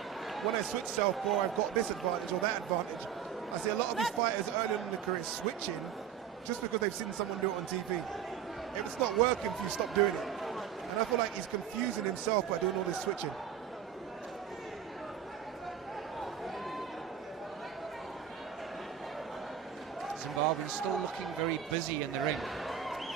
when I switch southpaw, I've got this advantage or that advantage. I see a lot of these fighters early in their career switching just because they've seen someone do it on TV. If it's not working for you, stop doing it. And I feel like he's confusing himself by doing all this switching. Zimbabwe still looking very busy in the ring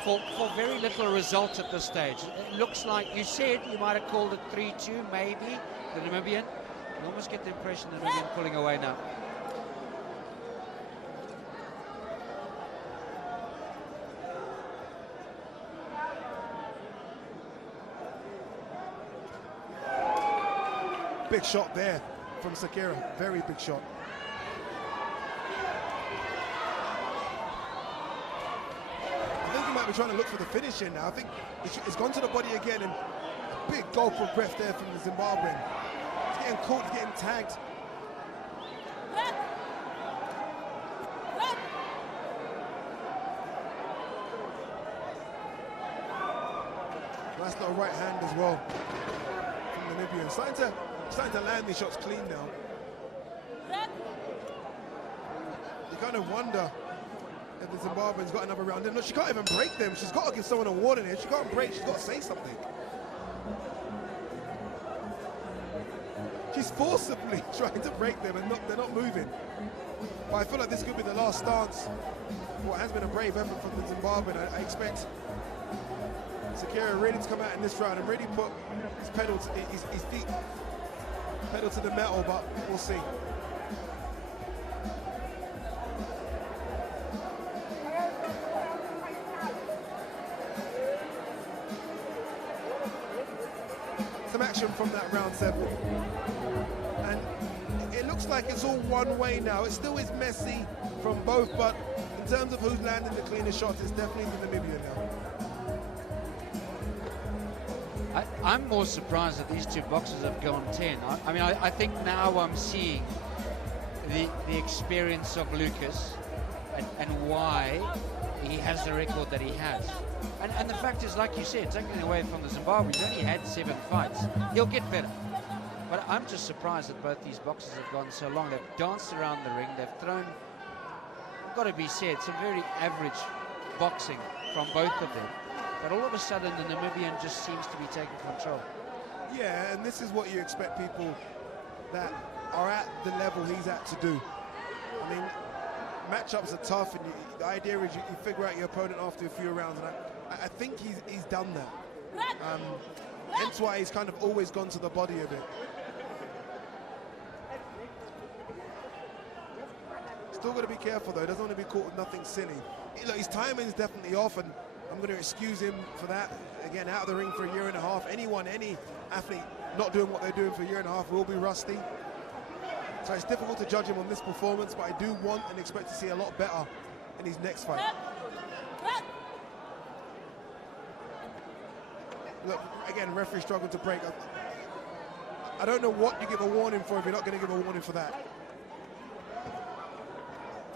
for very little result at this stage. It looks like, you said you might have called it 3-2, maybe, the Namibian. You almost get the impression the Namibian pulling away now. Big shot there from Sakira, very big shot. I think he might be trying to look for the finish in now. I think it's gone to the body again, and a big gulp of breath there from the Zimbabwean. He's getting caught, he's getting tagged. Nice little right hand as well from Namibia. Starting to land these shots clean now. You kind of wonder if the Zimbabwean's got another round in. Look, she can't even break them. She's got to give someone a warning here. She can't break, she's got to say something. She's forcibly trying to break them and they're not moving. But I feel like this could be the last stance. What has been a brave effort from the Zimbabwean. I expect Sakira really to come out in this round and really put his pedal to his feet pedal to the metal, but we'll see. Some action from that round 7. And it looks like it's all one way now. It still is messy from both, but in terms of who's landing the cleanest shots, it's definitely the Namibian now. I'm more surprised that these two boxers have gone 10. I mean, I think now I'm seeing the experience of Lucas and why he has the record that he has. And the fact is, like you said, taking it away from the Zimbabwe, he's only had 7 fights. He'll get better. But I'm just surprised that both these boxers have gone so long. They've danced around the ring. They've thrown, got to be said, some very average boxing from both of them. But all of a sudden, the Namibian just seems to be taking control. Yeah, and this is what you expect people that are at the level he's at to do. I mean, matchups are tough, and the idea is you figure out your opponent after a few rounds, and I think he's done that. Hence why he's kind of always gone to the body of it. Still got to be careful, though. He doesn't want to be caught with nothing silly. Look, his timing is definitely off, and I'm going to excuse him for that. Again, out of the ring for a year and a half. Any athlete not doing what they're doing for a year and a half will be rusty. So it's difficult to judge him on this performance, but I do want and expect to see a lot better in his next fight. Look, again, referee struggled to break. I don't know what you give a warning for if you're not going to give a warning for that.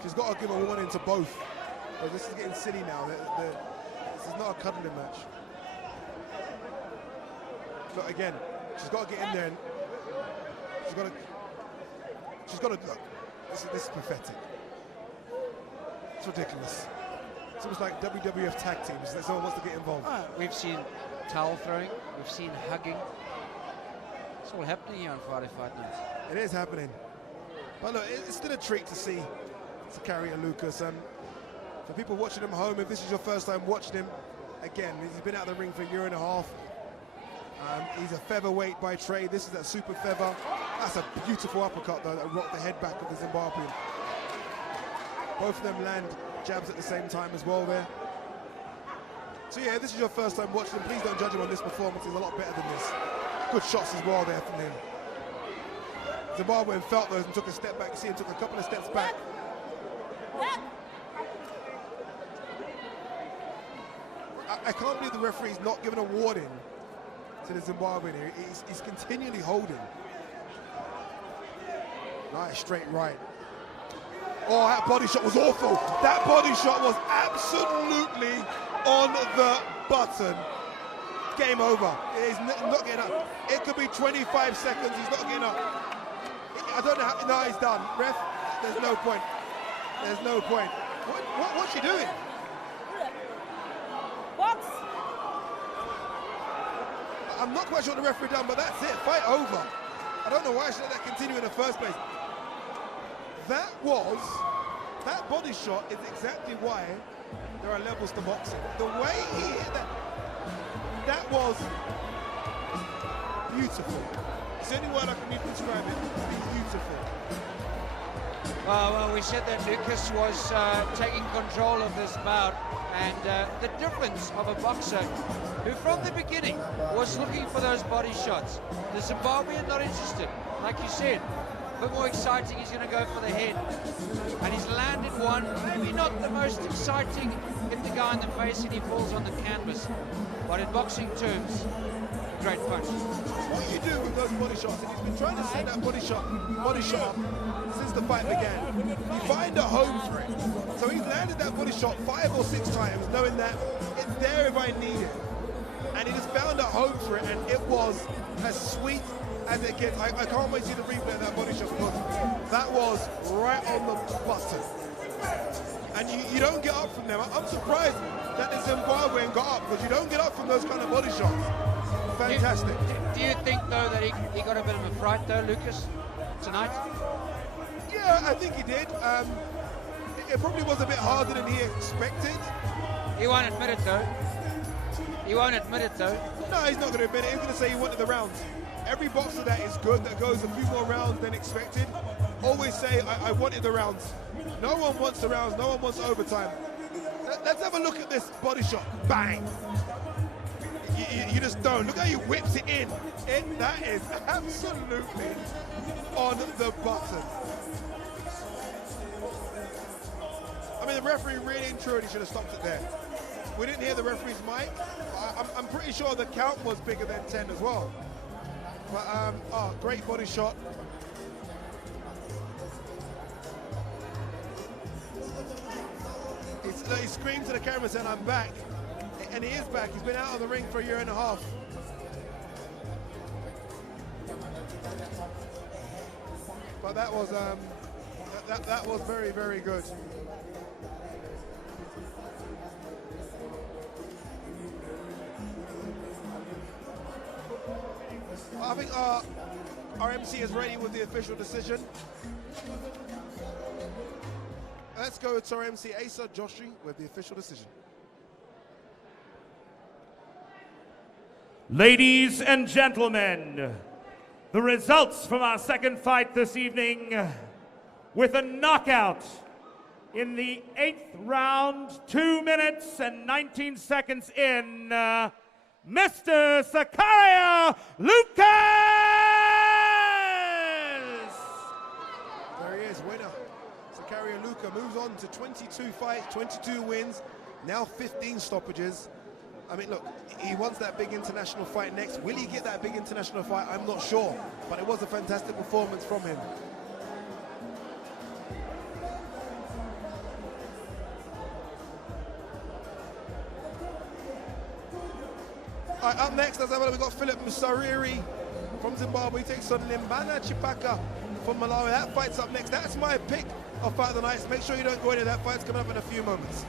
She's got to give a warning to both. But this is getting silly now. This is not a cuddling match. Look, again, she's got to get in there and she's got to look. This is pathetic. It's ridiculous. It's almost like WWF tag teams that someone wants to get involved. We've seen towel throwing, we've seen hugging. It's all happening here on Friday Fight Night. It is happening. But look, it's still a treat to see Zakaria Lucas. For people watching him home, if this is your first time watching him, again, he's been out of the ring for a year and a half. He's a featherweight by trade. This is that super feather. That's a beautiful uppercut though, that rocked the head back of the Zimbabwean. Both of them land jabs at the same time as well there. So yeah, if this is your first time watching him, please don't judge him on this performance. He's a lot better than this. Good shots as well there from him. Zimbabwean felt those and took a step back. You see him took a couple of steps back. I can't believe the referee's not giving a warning to the Zimbabwean here. He's continually holding. Nice straight right. Oh, that body shot was awful. That body shot was absolutely on the button. Game over. He's not getting up. It could be 25 seconds. He's not getting up. I don't know how. No, he's done. Ref, there's no point. There's no point. What's she doing? Box. I'm not quite sure what the referee done, but that's it. Fight over. I don't know why she let that continue in the first place. That body shot is exactly why there are levels to boxing. The way he hit that was beautiful. It's the only word I can describe it. Beautiful. Well, we said that Lucas was taking control of this bout, and the difference of a boxer who from the beginning was looking for those body shots. The Zimbabwean not interested, like you said. A bit more exciting, he's going to go for the head. And he's landed one, maybe not the most exciting, hit the guy in the face and he falls on the canvas. But in boxing terms, great punch. What you do with those body shots, and he's been trying to set that body shot up since the fight began. You find a home for it. So he's landed that body shot 5 or 6 times, knowing that it's there if I need it. And he just found a home for it, and it was as sweet as it gets. I can't wait to see the replay of that body shot, because that was right on the button. And you don't get up from them. I'm surprised that the Zimbabwean got up, because you don't get up from those kind of body shots. Fantastic. Do you think, though, that he got a bit of a fright, though, Lucas, tonight? Yeah, I think he did. It probably was a bit harder than he expected. He won't admit it, though. He won't admit it, though. No, he's not going to admit it. He's going to say he wanted the rounds. Every boxer that is good, that goes a few more rounds than expected, always say, I wanted the rounds. No one wants the rounds. No one wants overtime. Let's have a look at this body shot. Bang. You just don't. Look how he whips it in. That is absolutely on the button. I mean, the referee really and truly should have stopped it there. We didn't hear the referee's mic. I'm pretty sure the count was bigger than 10 as well. But, great body shot. He screams to the camera saying, I'm back. And he is back. He's been out of the ring for a year and a half. But that was that was very, very good. I think our MC is ready with the official decision. Let's go to our MC, Asa Joshi, with the official decision. Ladies and gentlemen, the results from our second fight this evening, with a knockout in the 8th round, 2 minutes and 19 seconds in, Mr. Zakaria Lucas! There he is, winner. carrier Luca moves on to 22 fights, 22 wins, now 15 stoppages. I mean, look, he wants that big international fight next. Will he get that big international fight? I'm not sure, but it was a fantastic performance from him. All right, up next, as I we've got Philip Musariri from Zimbabwe. He takes on Limbana Chipaka from Malawi. That fight's up next. That's my pick of Fight of the Night. So make sure you don't go into that fight's coming up in a few moments.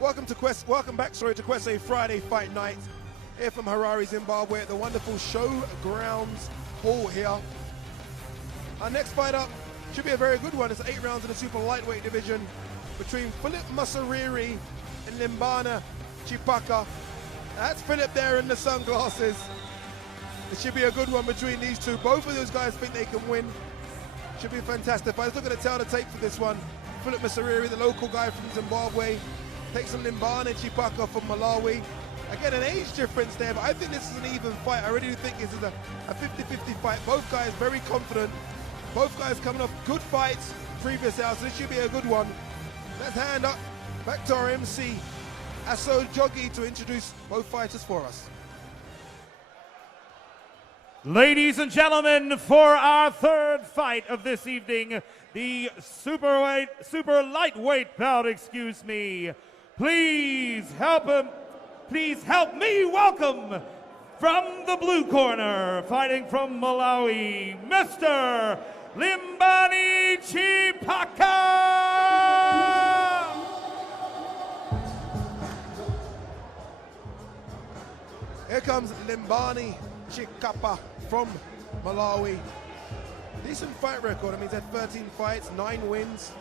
Welcome back to Kwese Friday Fight Night here from Harare, Zimbabwe at the wonderful Showgrounds Hall here. Our next fight up should be a very good one. It's 8 rounds in the super lightweight division between Philip Musariri and Limbana Chipaka. That's Philip there in the sunglasses. It should be a good one between these two. Both of those guys think they can win. Should be fantastic. But let's look at the tail of the tape for this one. Philip Musariri, the local guy from Zimbabwe, takes on Limbana Chipaka from Malawi. Again, an age difference there, but I think this is an even fight. I really do think this is a 50-50 fight. Both guys very confident. Both guys coming off good fights previous hours, so this should be a good one. Let's hand up back to our MC, Aso Jogi, to introduce both fighters for us. Ladies and gentlemen, for our third fight of this evening, the super lightweight bout, please help me welcome from the blue corner, fighting from Malawi, Mr. Limbani Chipaka! Here comes Limbani Chipaka from Malawi. Decent fight record. I mean, he's had 13 fights, 9 wins,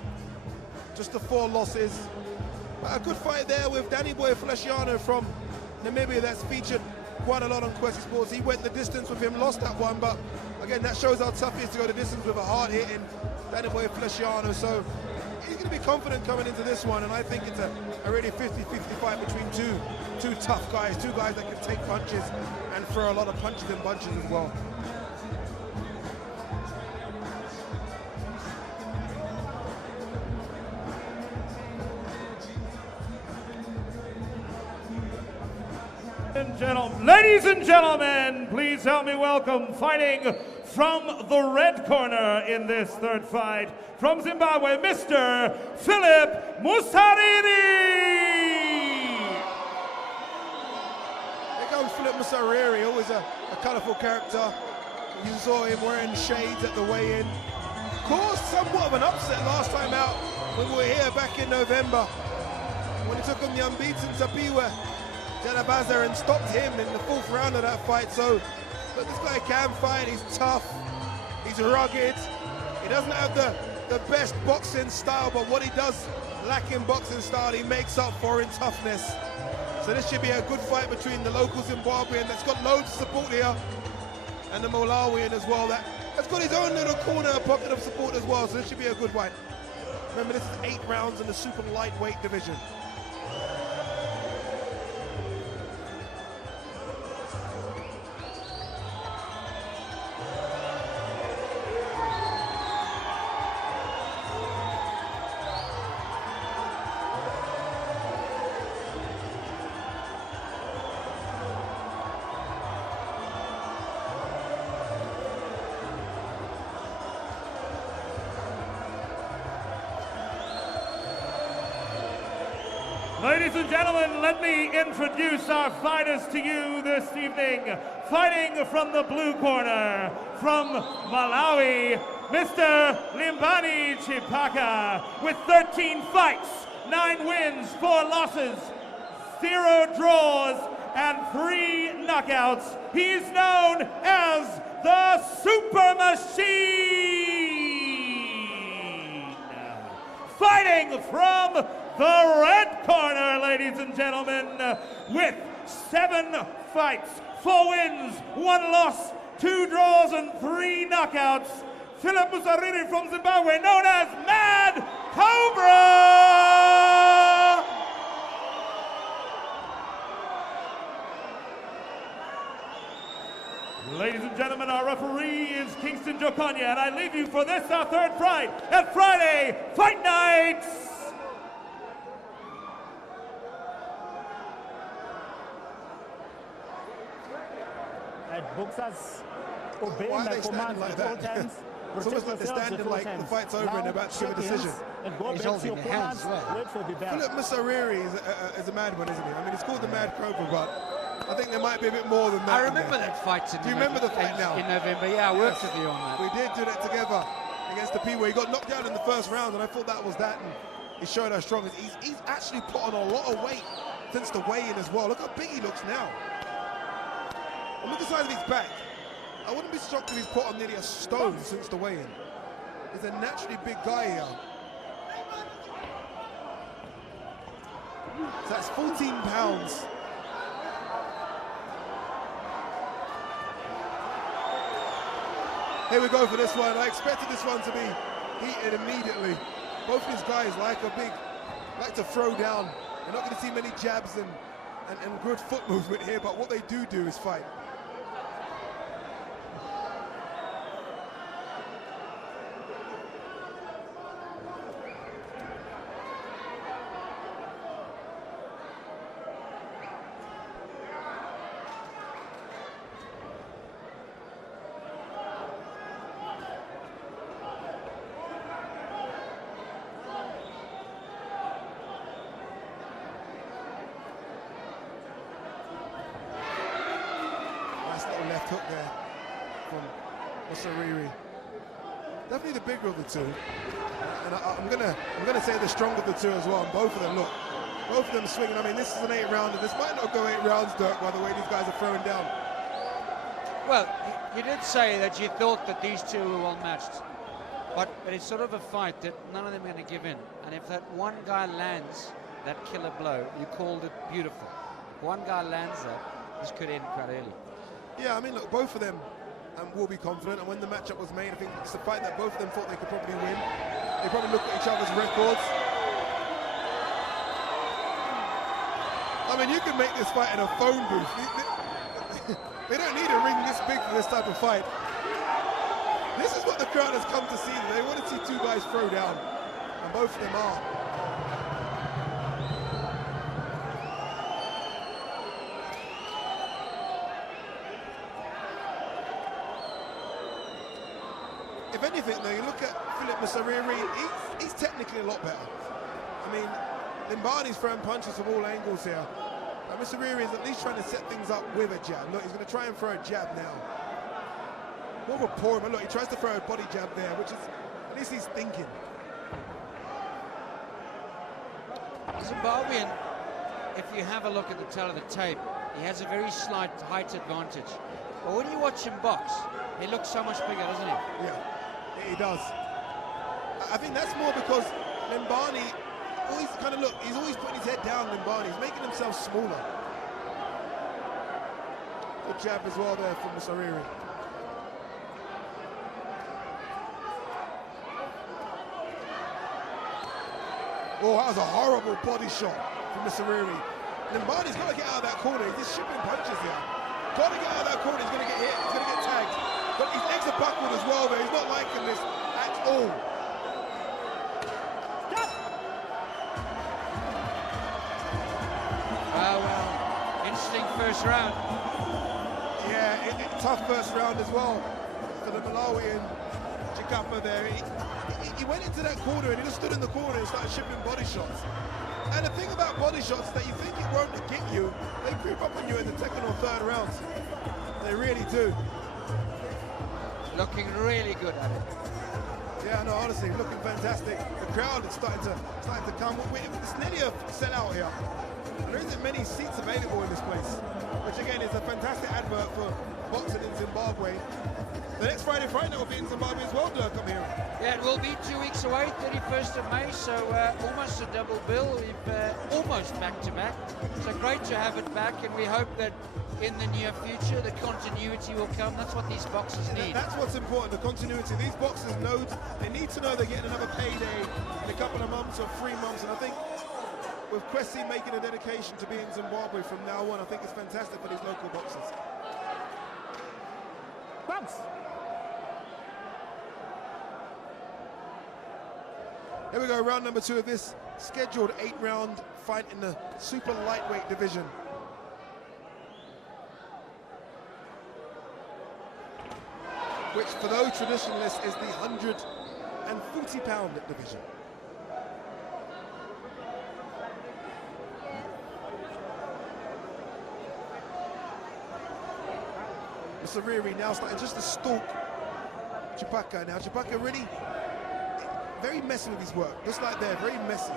just the 4 losses. But a good fight there with Danny Boy Feliciano from Namibia that's featured quite a lot on Kwese Sports. He went the distance with him, lost that one, but again, that shows how tough he is to go the distance with a hard-hitting Danny Boy Feliciano. So he's going to be confident coming into this one, and I think it's a really 50-50 fight between two tough guys, two guys that can take punches and throw a lot of punches and bunches as well. Ladies and gentlemen, please help me welcome, fighting from the red corner in this third fight, from Zimbabwe, Mr. Philip Musariri! Here comes Philip Musariri, always a colourful character. You saw him wearing shades at the weigh-in. Caused somewhat of an upset last time out when we were here back in November, when he took on the unbeaten Tapiwa Janabaza and stopped him in the 4th round of that fight. So, but this guy can fight, he's tough, he's rugged, he doesn't have the best boxing style, but what he does lack in boxing style, he makes up for in toughness. So this should be a good fight between the local Zimbabwean that's got loads of support here, and the Malawian as well, that's got his own little corner pocket of support as well, so this should be a good fight. Remember, this is 8 rounds in the super lightweight division. Ladies and gentlemen, let me introduce our fighters to you this evening. Fighting from the blue corner, from Malawi, Mr. Limbani Chipaka, with 13 fights, 9 wins, 4 losses, 0 draws, and 3 knockouts. He's known as the Super Machine. Fighting from the red corner, ladies and gentlemen, with 7 fights, 4 wins, 1 loss, 2 draws, and 3 knockouts, Philip Musariri from Zimbabwe, known as Mad Cobra! Ladies and gentlemen, our referee is Kingston Jokonya, and I leave you for this, our 3rd fight at Friday Fight Nights! Boxers obey Why are my they standing commands like at all that? times. It's almost like they're standing like the fight's over and they're about to give a decision. And go He's back to holding your the hands corners, as well. wait for the bell. Philip Musariri is a mad one, isn't he? I mean, it's called the Mad Cobra, but I think there might be a bit more than that. I remember that fight in Do you remember the fight now? in November. Yeah, I worked with you on that. We did do that together against the P where he got knocked down in the first round, and I thought that was that, and he showed how strong he is. He's actually put on a lot of weight since the weigh-in as well. Look how big he looks now. And look at the size of his back. I wouldn't be shocked if he's put on nearly a stone since the weigh-in. He's a naturally big guy here. So that's 14 pounds. Here we go for this one. I expected this one to be heated immediately. Both these guys like to throw down. You're not going to see many jabs and good foot movement here, but what they do is fight. Left hook there from Musariri. Definitely the bigger of the two, and I'm gonna say the stronger of the two as well. And both of them, look, both of them swinging. I mean, this is an 8-rounder. This might not go 8 rounds, Dirk, by the way these guys are throwing down. Well, you did say that you thought that these two were well matched, but it's sort of a fight that none of them are going to give in. And if that one guy lands that killer blow, you called it beautiful. If one guy lands that, this could end quite early. Yeah, I mean, look, both of them will be confident, and when the matchup was made, I think it's a fight that both of them thought they could probably win. They probably looked at each other's records. I mean, you could make this fight in a phone booth. They don't need a ring this big for this type of fight. This is what the crowd has come to see. They want to see two guys throw down, and both of them are. If anything, though, you look at Philip Musariri, he's technically a lot better. I mean, Limbani's throwing punches from all angles here. And Musariri is at least trying to set things up with a jab. Look, he's going to try and throw a jab now. More of a poor, but look, he tries to throw a body jab there, which is, at least he's thinking. Zimbabwean, if you have a look at the tail of the tape, he has a very slight height advantage. But when you watch him box, he looks so much bigger, doesn't he? Yeah, he does. I think that's more because Limbani always kind of, look, he's always putting his head down, Limbani. He's making himself smaller. Good jab as well there from Musariri. Oh, that was a horrible body shot from Musariri. Limbani's got to get out of that corner. He's just shipping punches here. Got to get out of that corner. He's going to get hit. He's going to get tagged. But his legs are backward as well, though. He's not liking this at all. Well, interesting first round. Yeah, tough first round as well for the Malawian Chikapa there. He went into that corner and he just stood in the corner and started shipping body shots. And the thing about body shots is that you think it won't get you, they creep up on you in the second or third round. They really do. Looking really good at it. Yeah, no, honestly, looking fantastic. The crowd is starting to come. It's nearly a sellout here. And there isn't many seats available in this place, which again is a fantastic advert for boxing in Zimbabwe. The next Friday fight night will be in Zimbabwe as well, Dirk, I'm hearing. Yeah, it will be 2 weeks away, 31st of May, so almost a double bill. We've almost back-to-back. So great to have it back, and we hope that in the near future the continuity will come. That's what these boxers need. That's what's important, the continuity. These boxers know, they need to know they're getting another payday in a couple of months or 3 months, and I think with Kwesi making a dedication to be in Zimbabwe from now on, I think it's fantastic for these local boxers. Box. Here we go, round number 2 of this scheduled 8-round fight in the super lightweight division. Which, for those traditionalists, is the 140-pound division. Harare now starting just to stalk Chipaka. Now Chipaka really very messy with his work, just like there, very messy.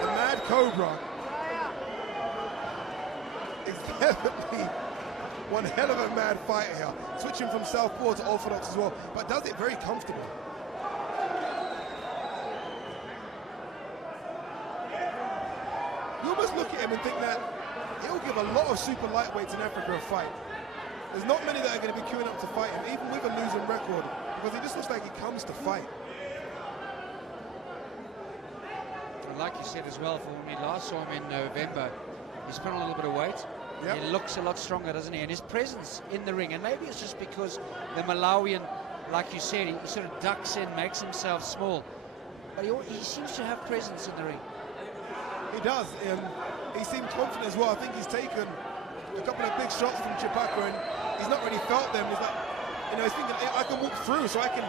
The Mad Cobra is definitely one hell of a mad fighter here, switching from southpaw to orthodox as well, but does it very comfortably. You almost look at him and think that he'll give a lot of super lightweights in Africa a fight. There's not many that are going to be queuing up to fight him, even with a losing record, because he just looks like he comes to fight. And like you said as well, for when we last saw him in November, he's put on a little bit of weight. Yep. He looks a lot stronger, doesn't he? And his presence in the ring, and maybe it's just because the Malawian, like you said, he sort of ducks in, makes himself small, but he seems to have presence in the ring. He does, and he seemed confident as well. I think he's taken a couple of big shots from Chipaka, and he's not really felt them. He's like, you know, he's thinking, I can walk through, so I can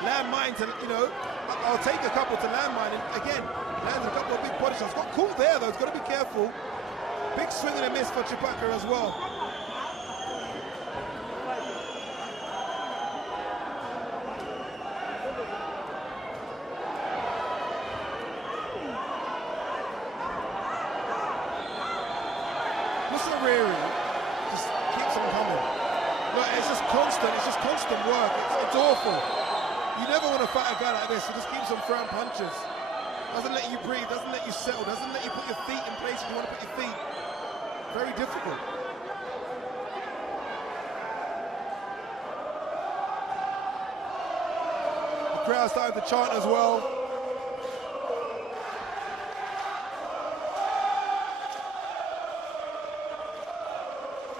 land mine to, you know, I'll take a couple to land mine, and again, lands a couple of big body shots. Got caught there, though, he's got to be careful. Big swing and a miss for Chipaka as well. Just keeps on coming. Look, it's just constant work. It's awful. You never want to fight a guy like this who just keeps on throwing punches. Doesn't let you breathe, doesn't let you settle, doesn't let you put your feet in places you want to put your feet. Very difficult. The crowd starting to chant as well.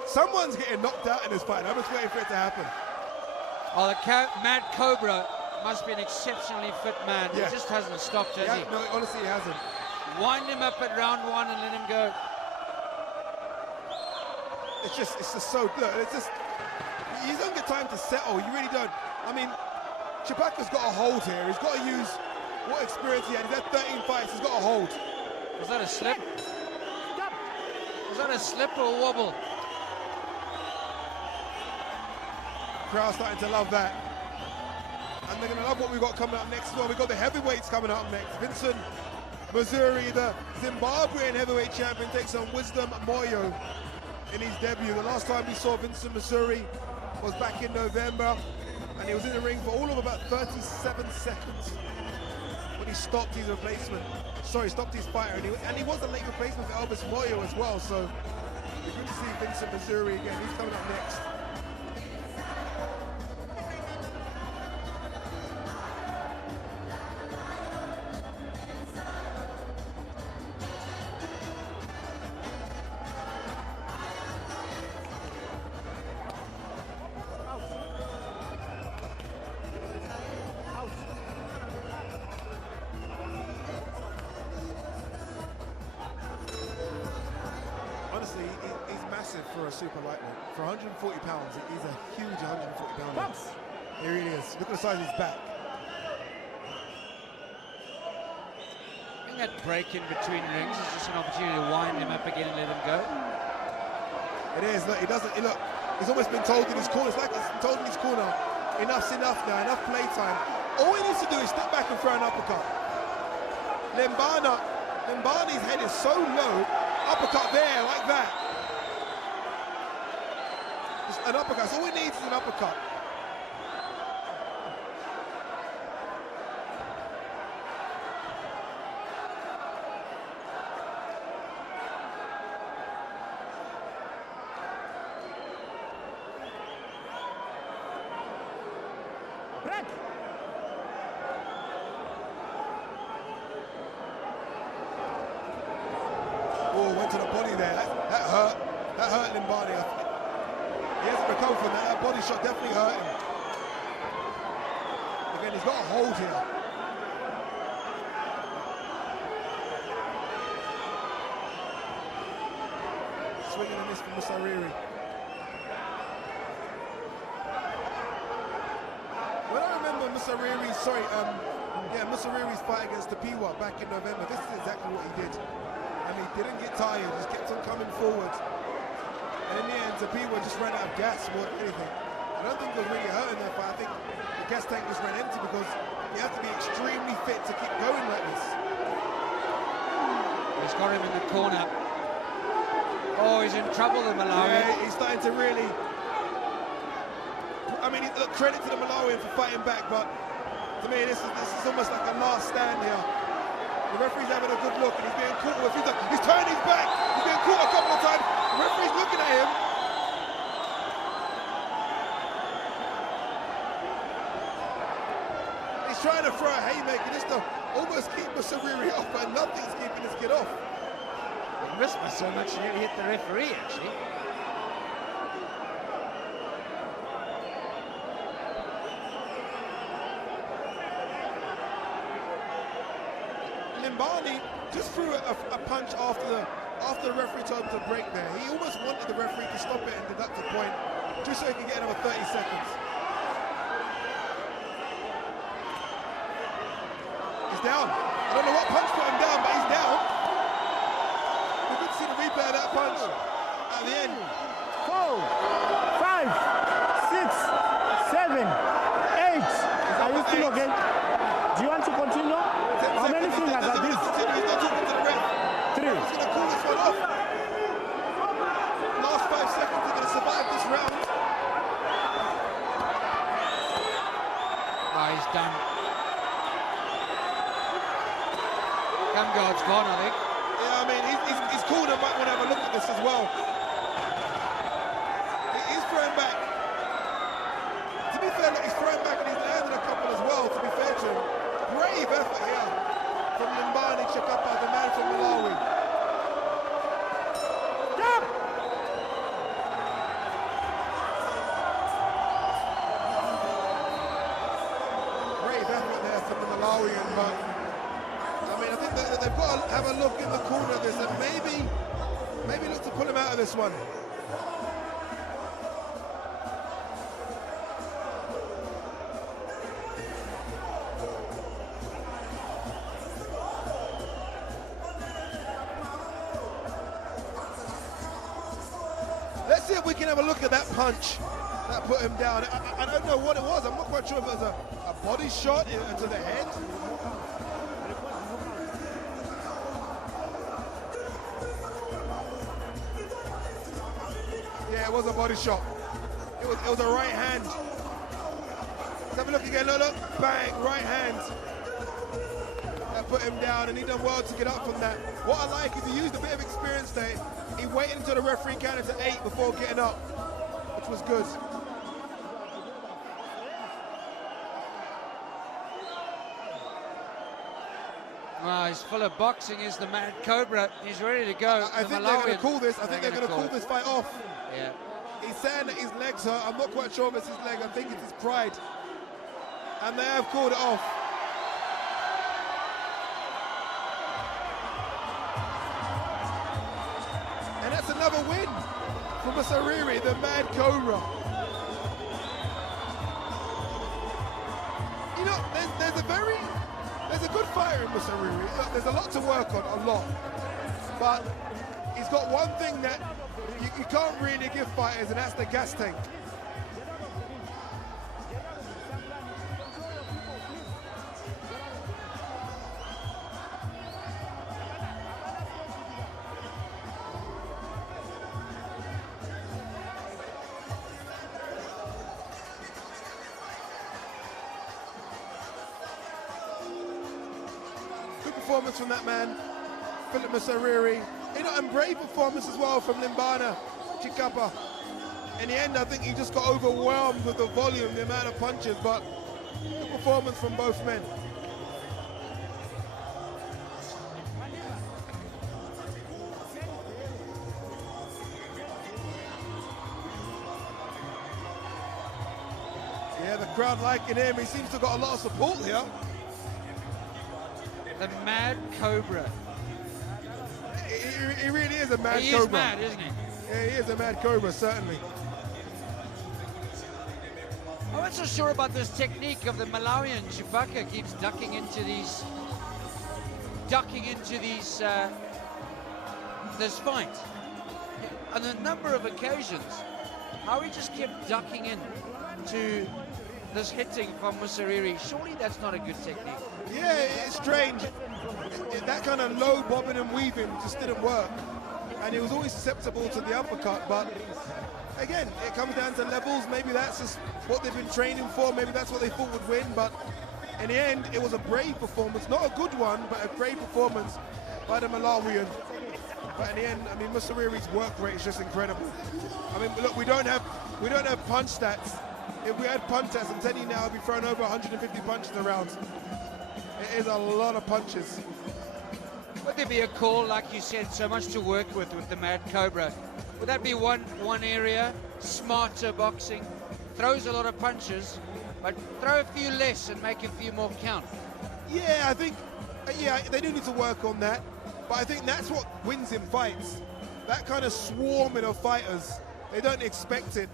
Someone's getting knocked out in this fight. I'm just waiting for it to happen. Oh, the Mad Cobra must be an exceptionally fit man. Yeah. He just hasn't stopped, has he? No, honestly, he hasn't. Wind him up at round 1 and let him go. It's just so good. It's just, you don't get time to settle. You really don't. I mean, Chipaka's got a hold here. He's got to use what experience he had. He's had 13 fights. He's got a hold. Was that a slip? Was that a slip or a wobble? Crowd starting to love that. And they're going to love what we've got coming up next as well. We've got the heavyweights coming up next. Vincent Missouri, the Zimbabwean heavyweight champion, takes on Wisdom Moyo in his debut. The last time we saw Vincent Missouri was back in November, and he was in the ring for all of about 37 seconds when he stopped his replacement. Sorry, stopped his fighter, and he was a late replacement for Elvis Moyo as well, so it's good to see Vincent Missouri again. He's coming up next. Honestly, he's massive for a super lightweight. For 140 pounds, he's a huge 140 pounder. Box. He really is. Look at the size of his back. I think that break in between rings is just an opportunity to wind him up again and let him go. It is. Look, he doesn't. Look, he's almost been told in his corner. It's like he's been told in his corner. Enough's enough now. Enough play time. All he needs to do is step back and throw an uppercut. Limbani's head is so low. Uppercut there, like that. Just an uppercut. So all he needs is an uppercut. Break. Oh, went to the body there. That hurt. That hurt Limbani. He hasn't recovered from that. That body shot definitely hurt him. Again, he's got a hold here. Swinging a miss from Musariri. When I remember Musariri's fight against Tapiwa back in November, this is exactly what he did. And he didn't get tired, just kept on coming forward. And in the end, Tapiwa just ran out of gas more than anything. I don't think it was really hurting that fight. I think the gas tank just ran empty because you have to be extremely fit to keep going like this. He's got him in the corner. Oh, he's in trouble, the Malawian. Yeah, he's starting to really... I mean, look, credit to the Malawian for fighting back, but to me, this is almost like a last stand here. The referee's having a good look, and he's being caught with. He's turning his back. He's being caught a couple of times. The referee's looking at him. He's trying to throw a haymaker just to almost keep Musariri off, but nothing's keeping this kid off. He missed by so much, he nearly hit the referee, actually. Limbani just threw a punch after the referee told him to break there. He almost wanted the referee to stop it and deduct a point just so he could get another 30 seconds. He's down. I don't know what punch put him down, but he's down. We could see the replay of that punch at the end. 4, 5, 6, 7, 8. Are you still okay? Do you want to continue? How many fingers are these? He's not talking to the ref. 3. He's going to call this one off. Last 5 seconds, they're going to survive this round. Oh, he's done. Gum guard's gone, I think. Yeah, I mean, his corner might want to have a look at this as well. He's throwing back. To be fair, look, he's throwing back and he's landed a couple as well, to be fair to him. Brave effort here from Limbani Chakapa, the man from Malawi. Jump! Brave effort there from the Malawian, but I mean, I think that they've got to have a look in the corner of this and maybe look to pull him out of this one. Let's see if we can have a look at that punch that put him down. I don't know what it was. I'm not quite sure if it was a body shot into the head. Yeah, it was a body shot. It was a right hand. Let's have a look again. Look, bang, right hand. That put him down, and he done well to get up from that. What I like is he used a bit of experience there. He waited until the referee counted to 8 before getting up, which was good. Well, he's full of boxing. He's the Mad Cobra. He's ready to go. I think they're going to call this. I think they're going to call this fight off. Yeah. He's saying that his legs hurt. I'm not quite sure if it's his leg. I think it's his pride. And they have called it off. And that's another win for from Harare, the Mad Cobra. You know, there's a good fighter in Harare. There's a lot to work on, a lot. But he's got one thing that you can't really give fighters, and that's the gas tank. Good performance from that man, Philip Harare. You know, and brave performance as well from Limbana Chikapa. In the end, I think he just got overwhelmed with the volume, the amount of punches, but good performance from both men. Yeah, the crowd liking him. He seems to have got a lot of support here. The Mad Cobra. He really is a mad cobra. He is mad, isn't he? Yeah, he is a mad cobra, certainly. I'm not so sure about this technique of the Malawian. Chewbacca keeps ducking into these this fight. On a number of occasions, how he just kept ducking in to this hitting from Harare. Surely that's not a good technique. Yeah, it's strange. That kind of low bobbing and weaving just didn't work. And he was always susceptible to the uppercut, but again, it comes down to levels. Maybe that's just what they've been training for. Maybe that's what they thought would win, but in the end, it was a brave performance. Not a good one, but a brave performance by the Malawian. But in the end, I mean, Harare's work rate is just incredible. I mean, look, we don't have punch stats. If we had punch stats, I'm telling you now, I'd be throwing over 150 punches around. It is a lot of punches. Would there be a call, like you said, so much to work with the Mad Cobra? Would that be one area? Smarter boxing, throws a lot of punches, but throw a few less and make a few more count. Yeah, I think, they do need to work on that. But I think that's what wins him fights. That kind of swarming of fighters. They don't expect it.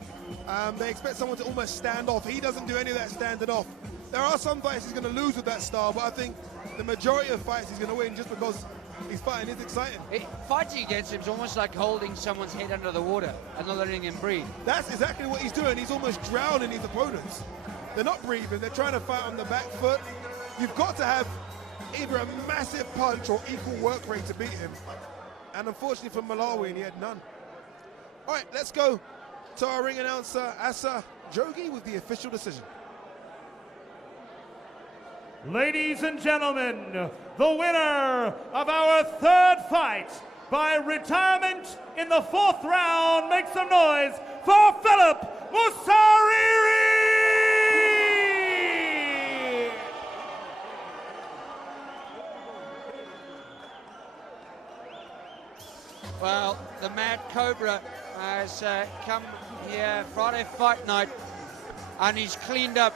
They expect someone to almost stand off. He doesn't do any of that standing off. There are some fights he's going to lose with that style, but I think the majority of fights he's going to win just because he's fighting is exciting. Fighting against him is almost like holding someone's head under the water and not letting him breathe. That's exactly what he's doing. He's almost drowning his opponents. They're not breathing. They're trying to fight on the back foot. You've got to have either a massive punch or equal work rate to beat him. And unfortunately for Malawi, he had none. All right, let's go to our ring announcer, Asa Jogi, with the official decision. Ladies and gentlemen, the winner of our third fight by retirement in the fourth round, make some noise for Philip Harare! Well, the Mad Cobra has come here Friday fight night and he's cleaned up.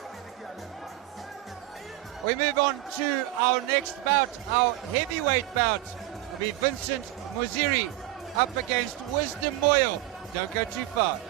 We move on to our next bout, our heavyweight bout. It'll be Vincent Muziri up against Wisdom Moyo. Don't go too far.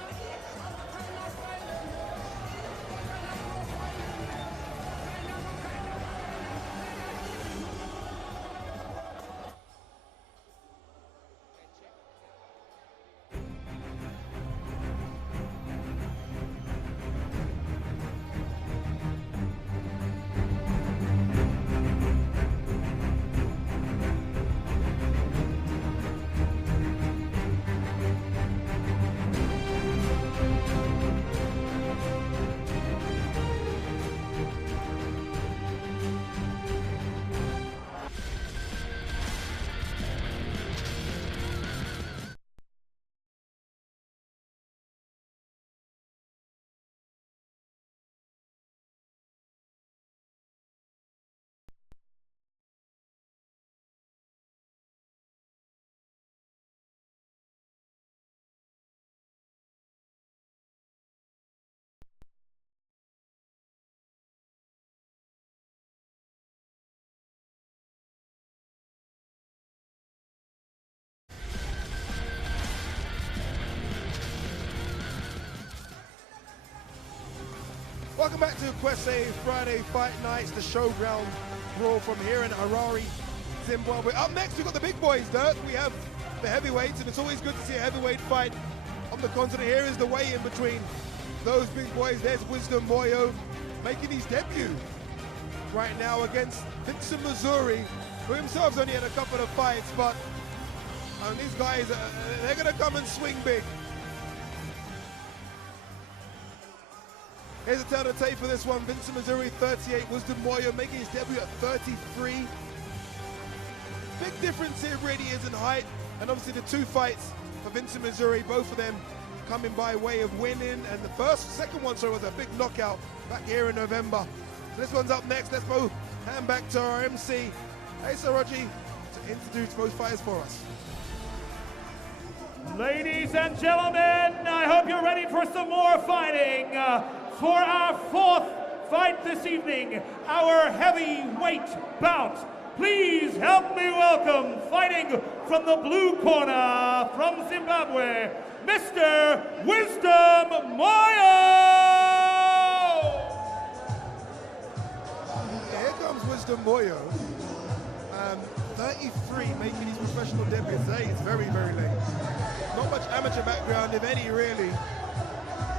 Welcome back to Kwese Friday Fight Nights, the Showground brawl from here in Harare, Zimbabwe. Up next, we've got the big boys, Dirk. We have the heavyweights, and it's always good to see a heavyweight fight on the continent. Here is the weigh-in between those big boys. There's Wisdom Moyo making his debut right now against Vincent Missouri, who himself's only had a couple of fights, but these guys, they're going to come and swing big. Here's a turn of tape for this one. Vincent Missouri, 38. Wisdom Moyo making his debut at 33. Big difference here really is in height, and obviously the two fights for Vincent Missouri, both of them coming by way of winning, and the second one was a big knockout back here in November. So this one's up next. Let's go hand back to our MC, Asa Raji, to introduce both fighters for us. Ladies and gentlemen, I hope you're ready for some more fighting. For our fourth fight this evening, our heavyweight bout. Please help me welcome, fighting from the blue corner from Zimbabwe, Mr. Wisdom Moyo! Here comes Wisdom Moyo. 33, making his professional debut today. It's very, very late. Not much amateur background, if any, really.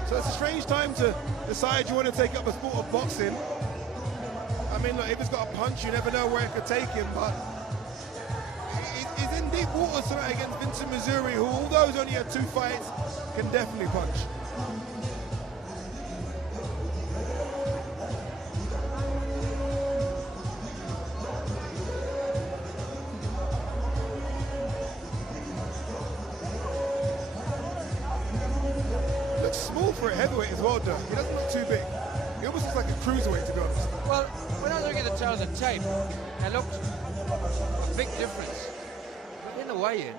So it's a strange time to decide you want to take up a sport of boxing. I mean, look, if it's got a punch, you never know where it could take him, but he's in deep waters tonight against Vincent Missouri, who, although he's only had 2 fights, can definitely punch. Small for a heavyweight as well, Dirk. He doesn't look too big. He almost looks like a cruiserweight, to be honest. Well, when I was looking at the tail of the tape, it looked a big difference. But in the weigh-in,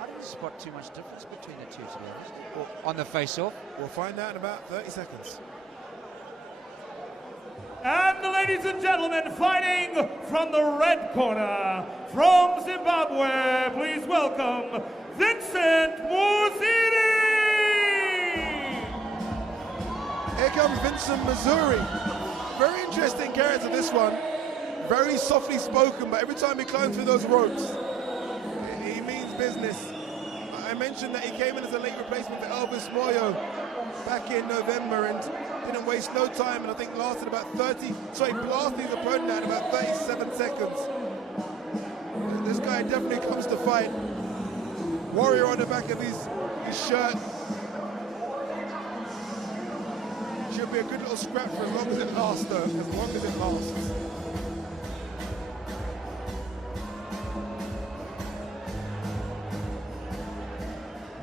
I didn't spot too much difference between the two, to be honest. Well, on the face-off. We'll find out in about 30 seconds. And ladies and gentlemen, fighting from the red corner from Zimbabwe, please welcome Vincent Missouri! Here comes Vincent Missouri. Very interesting character, this one. Very softly spoken, but every time he climbs through those ropes, he means business. I mentioned that he came in as a late replacement for Elvis Moyo back in November and didn't waste no time, and I think lasted about blasted his opponent out in about 37 seconds. This guy definitely comes to fight. Warrior on the back of his shirt. Should be a good little scrap for as long as it lasts, though, as long as it lasts.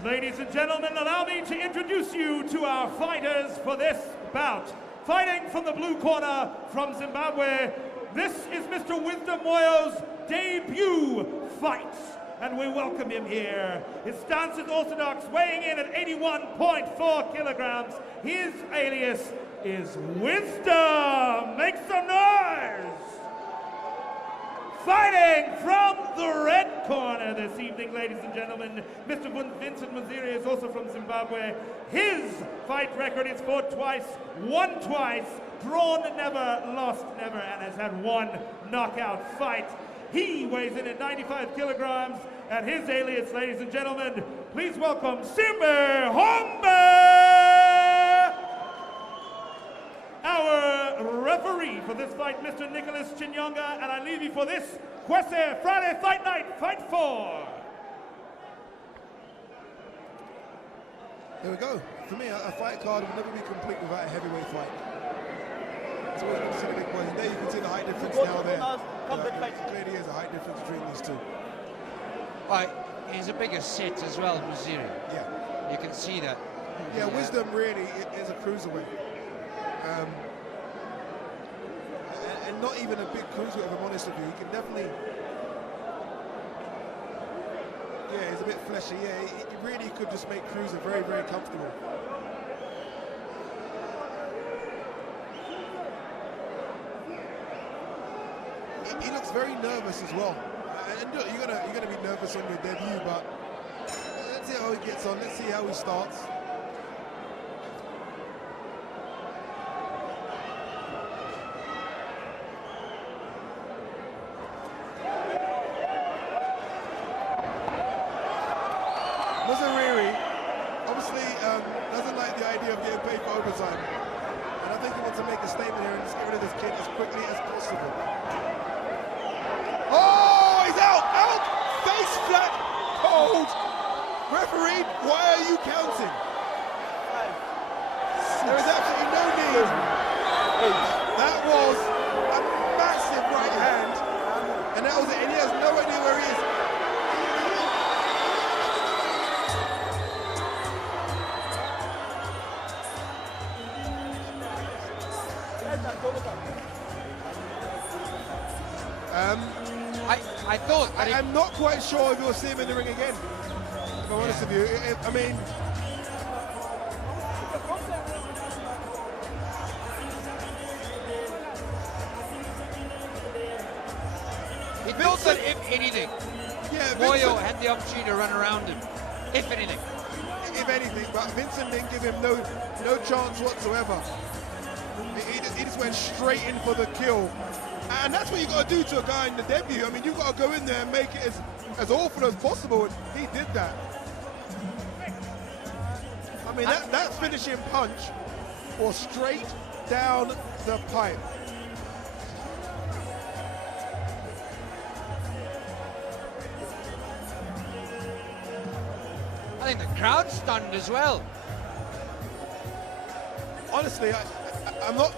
Ladies and gentlemen, allow me to introduce you to our fighters for this bout. Fighting from the blue corner from Zimbabwe, this is Mr. Wisdom Moyo's debut fight, and we welcome him here. His stance is orthodox, weighing in at 81.4 kilograms. His alias is Wisdom. Make some noise! Fighting from the red corner this evening, ladies and gentlemen, Mr. Vincent Missouri is also from Zimbabwe. His fight record is fought twice, won twice, drawn never, lost never, and has had 1 knockout fight. He weighs in at 95 kilograms, and his alias, ladies and gentlemen, please welcome Simbe Hombe! Our referee for this fight, Mr. Nicholas Chinyonga, and I leave you for this Kwese Friday Fight Night, Fight 4. There we go. For me, a fight card will never be complete without a heavyweight fight. It's always good to see the big boys. And there you can see the height difference now there. Clearly is a height difference between these two. Well, he's a bigger set as well, Missouri. Yeah. You can see that. Yeah, Wisdom really is a cruiserweight. And not even a big cruiserweight, if I'm honest with you. He can definitely... Yeah, he's a bit fleshy. Yeah, he really could just make cruiser very, very comfortable. He looks very nervous as well. And look, you're gonna be nervous on your debut, but let's see how he gets on. Let's see how he starts. Mazariri obviously doesn't like the idea of getting paid for overtime. And I think he wants to make a statement here and just get rid of this kid as quickly as possible. Oh, he's out! Out! Face flat, cold. Referee, why are you counting? There is absolutely no need. That was a massive right hand, and that was it. And he has no idea where he is. I thought that I'm not quite sure if you'll see him in the ring again, if I'm honest with you. I mean, he thought that if anything, yeah, Moyo Vincent, had the opportunity to run around him. If anything. but Vincent didn't give him no chance whatsoever. He just went straight in for the kill. And that's what you got to do to a guy in the debut. I mean, you've got to go in there and make it as awful as possible, and he did that. I mean, that finishing punch was straight down the pipe. I think the crowd's stunned as well. Honestly, I'm not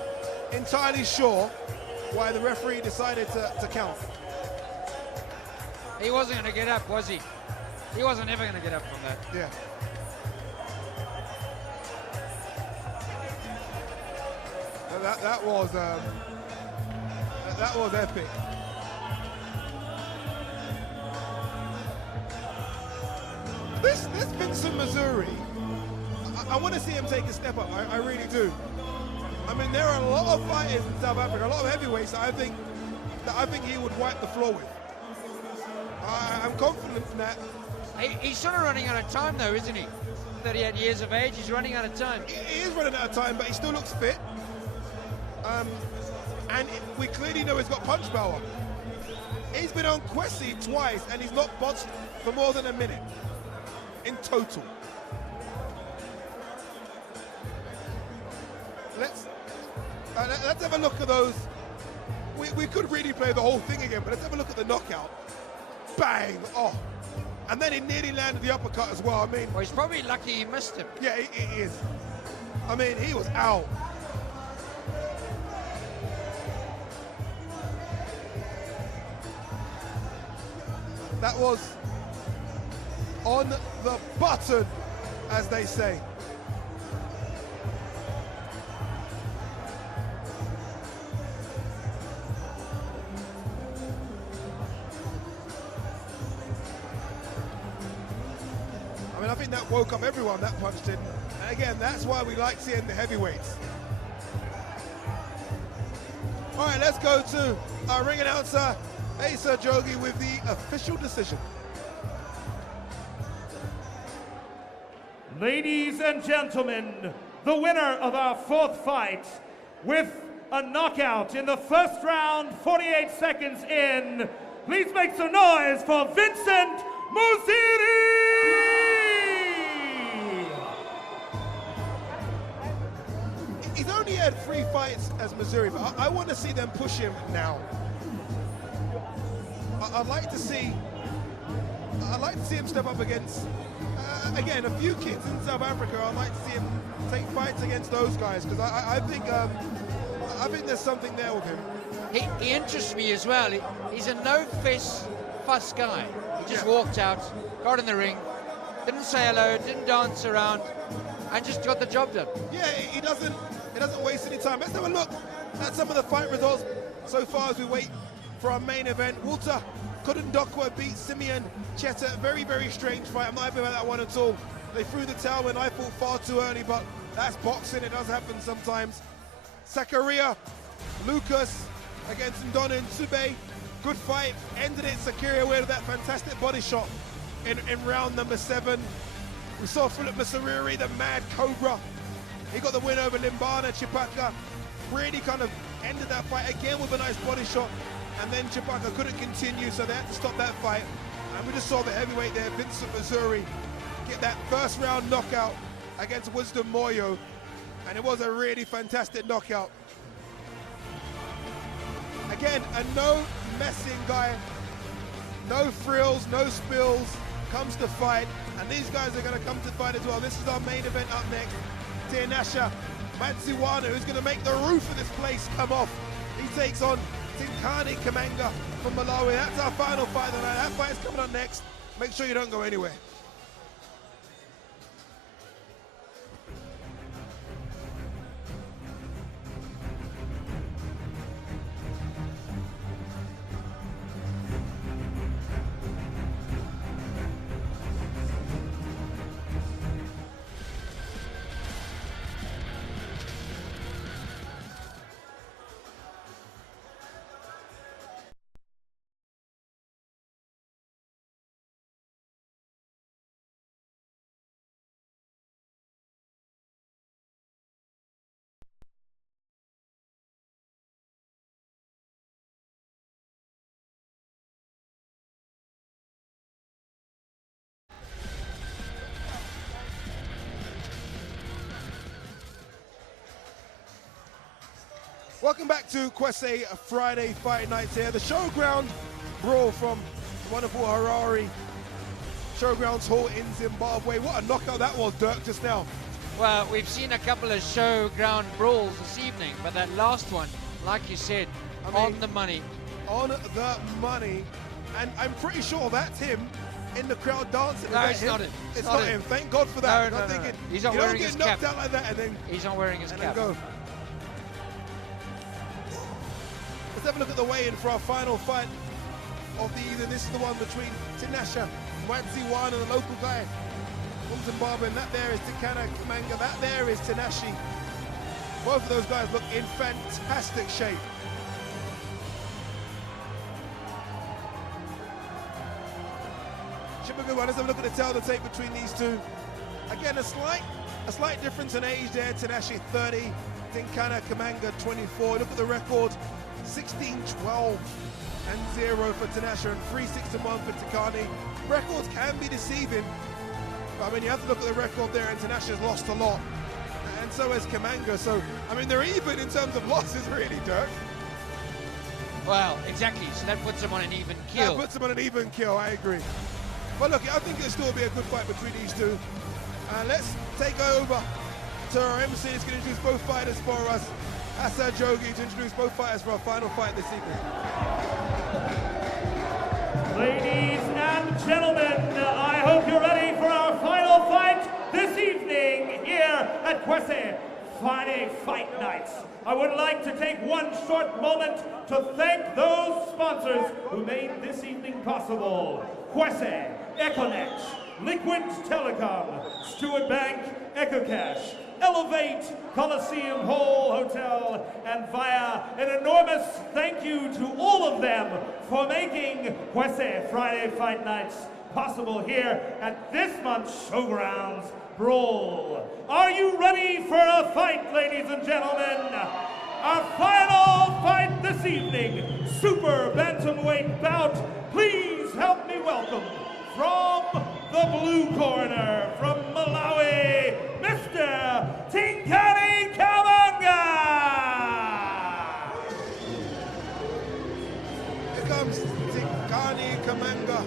entirely sure why the referee decided to count. He wasn't going to get up, was he? He wasn't ever going to get up from that. Yeah. That was epic. This Vincent Mazuri, I want to see him take a step up. I really do. I mean, there are a lot of fighters in South Africa, a lot of heavyweights that I think he would wipe the floor with. I'm confident in that. He's sort of running out of time, though, isn't he? 38 years of age, he's running out of time. He is running out of time, but he still looks fit. And we clearly know he's got punch power. He's been on Kwesi twice, and he's not bounced for more than a minute in total. Let's have a look at those. We could really play the whole thing again, but let's have a look at the knockout. Bang! Oh, and then he nearly landed the uppercut as well. I mean, well, he's probably lucky he missed him. Yeah, he is. I mean, he was out. That was on the button, as they say. I mean, I think that woke up everyone, that punch did. And again, that's why we like seeing the heavyweights. All right, let's go to our ring announcer, Asa Jogi, with the official decision. Ladies and gentlemen, the winner of our fourth fight with a knockout in the first round, 48 seconds in, please make some noise for Vincent Mazariri! He's only had 3 fights as Mazariri, but I want to see them push him now. I'd like to see him step up against, again, a few kids in South Africa. I'd like to see him take fights against those guys, because I think there's something there with him. He interests me as well. He's a no-fuss guy. He just walked out, got in the ring, didn't say hello, didn't dance around, and just got the job done. Yeah, he doesn't waste any time. Let's have a look at some of the fight results so far as we wait for our main event. Walter Kodundokwa beat Simeon Cheta. Very, very strange fight. I'm not happy about that one at all. They threw the towel when I fought far too early, but that's boxing. It does happen sometimes. Sakaria Lucas against Ndona Nsube. Good fight. Ended it. Sakaria with that fantastic body shot in round number 7. We saw Philip Mazariri, the Mad Cobra. He got the win over Limbana Chipaka. Really kind of ended that fight again with a nice body shot. And then Chipaka couldn't continue, so they had to stop that fight. And we just saw the heavyweight there, Vincent Mazariri, get that first round knockout against Wisdom Moyo, and it was a really fantastic knockout. Again, a no messing guy, no frills, no spills, comes to fight, and these guys are going to come to fight as well. This is our main event up next. Tinashe Matsiwana, who's going to make the roof of this place come off. He takes on Tinkani Kamanga from Malawi. That's our final fight of the night. That fight is coming up next. Make sure you don't go anywhere. Welcome back to Kwese Friday Fight Nights here. The Showground brawl from wonderful Harare Showgrounds Hall in Zimbabwe. What a knockout that was, Dirk, just now. Well, we've seen a couple of showground brawls this evening, but that last one, like you said, on the money. On the money. And I'm pretty sure that's him in the crowd dancing. No, it's not him. It's not him. Thank God for that. No, I'm thinking, he's not you wearing don't his get knocked cap. out like that and then He's not wearing his cap. Go. Let's have a look at the weigh-in for our final fight of the evening. This is the one between Tinashe Matsiwana, the local guy from Zimbabwe, and that there is Tinkani Kamanga. That there is Tinashe. Both of those guys look in fantastic shape. Should be a good one. Let's have a look at the tail of the tape between these two. Again, a slight difference in age there. Tinashe 30, Tinkani Kamanga 24. Look at the record. 16-12-0 for Tinashe and 3-6-1 for Tinkani. Records can be deceiving, but I mean, you have to look at the record there, and Tinashe's lost a lot, and so has Kamanga. So, I mean, they're even in terms of losses, really, Dirk. Well, exactly. So that puts them on an even kill. That puts them on an even kill, I agree. But look, I think it'll still be a good fight between these two. Let's take over to our MC. It's going to introduce both fighters for us. Asa Jogi to introduce both fighters for our final fight this evening. Ladies and gentlemen, I hope you're ready for our final fight this evening here at Kwese Friday Fight Nights. I would like to take one short moment to thank those sponsors who made this evening possible. Kwese, Econet, Liquid Telecom, Stewart Bank, EcoCash, Elevate, Coliseum Hall Hotel, and via an enormous thank you to all of them for making Kwese Friday Fight Nights possible here at this month's Showgrounds Brawl. Are you ready for a fight, ladies and gentlemen? Our final fight this evening, Super Bantamweight bout. Please help me welcome from the blue corner, from Malawi, Mr. Tinkani Kamanga! Here comes Tinkani Kamanga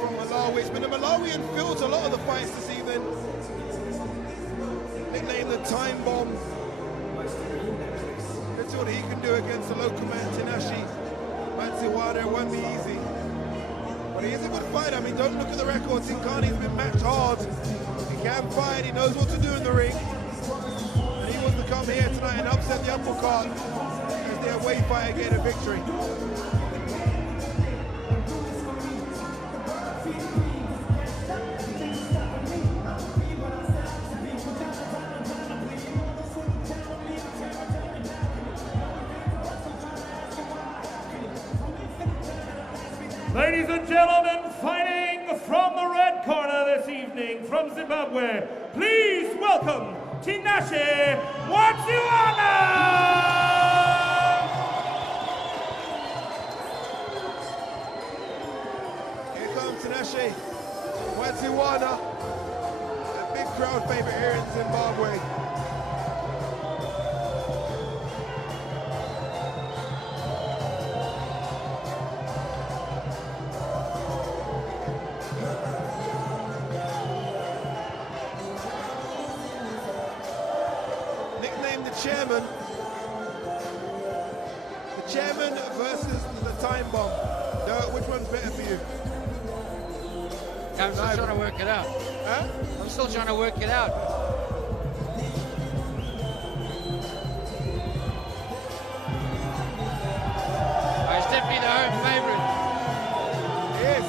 from Malawi. It's been a Malawian field to a lot of the fights this evening. Nicknamed the Time Bomb. Let's see what he can do against the local man, Tinashe Matsiwana. It won't be easy. But he is a good fighter. I mean, don't look at the record. Tinkani's been matched hard. He can fight. He knows what to do in the ring. And he wants to come here tonight and upset the apple cart as their away fighter get a victory. Ladies and gentlemen, fighting from the red corner this evening from Zimbabwe, please welcome Tinashe Matsiwana! Here comes Tinashe Mwadziwana, a big crowd favorite here in Zimbabwe. Nicknamed the chairman. The chairman versus the time bomb. Which one's better for you? I'm still trying to work it out. Huh? I'm still trying to work it out. Oh, he's definitely the home favourite. Yes.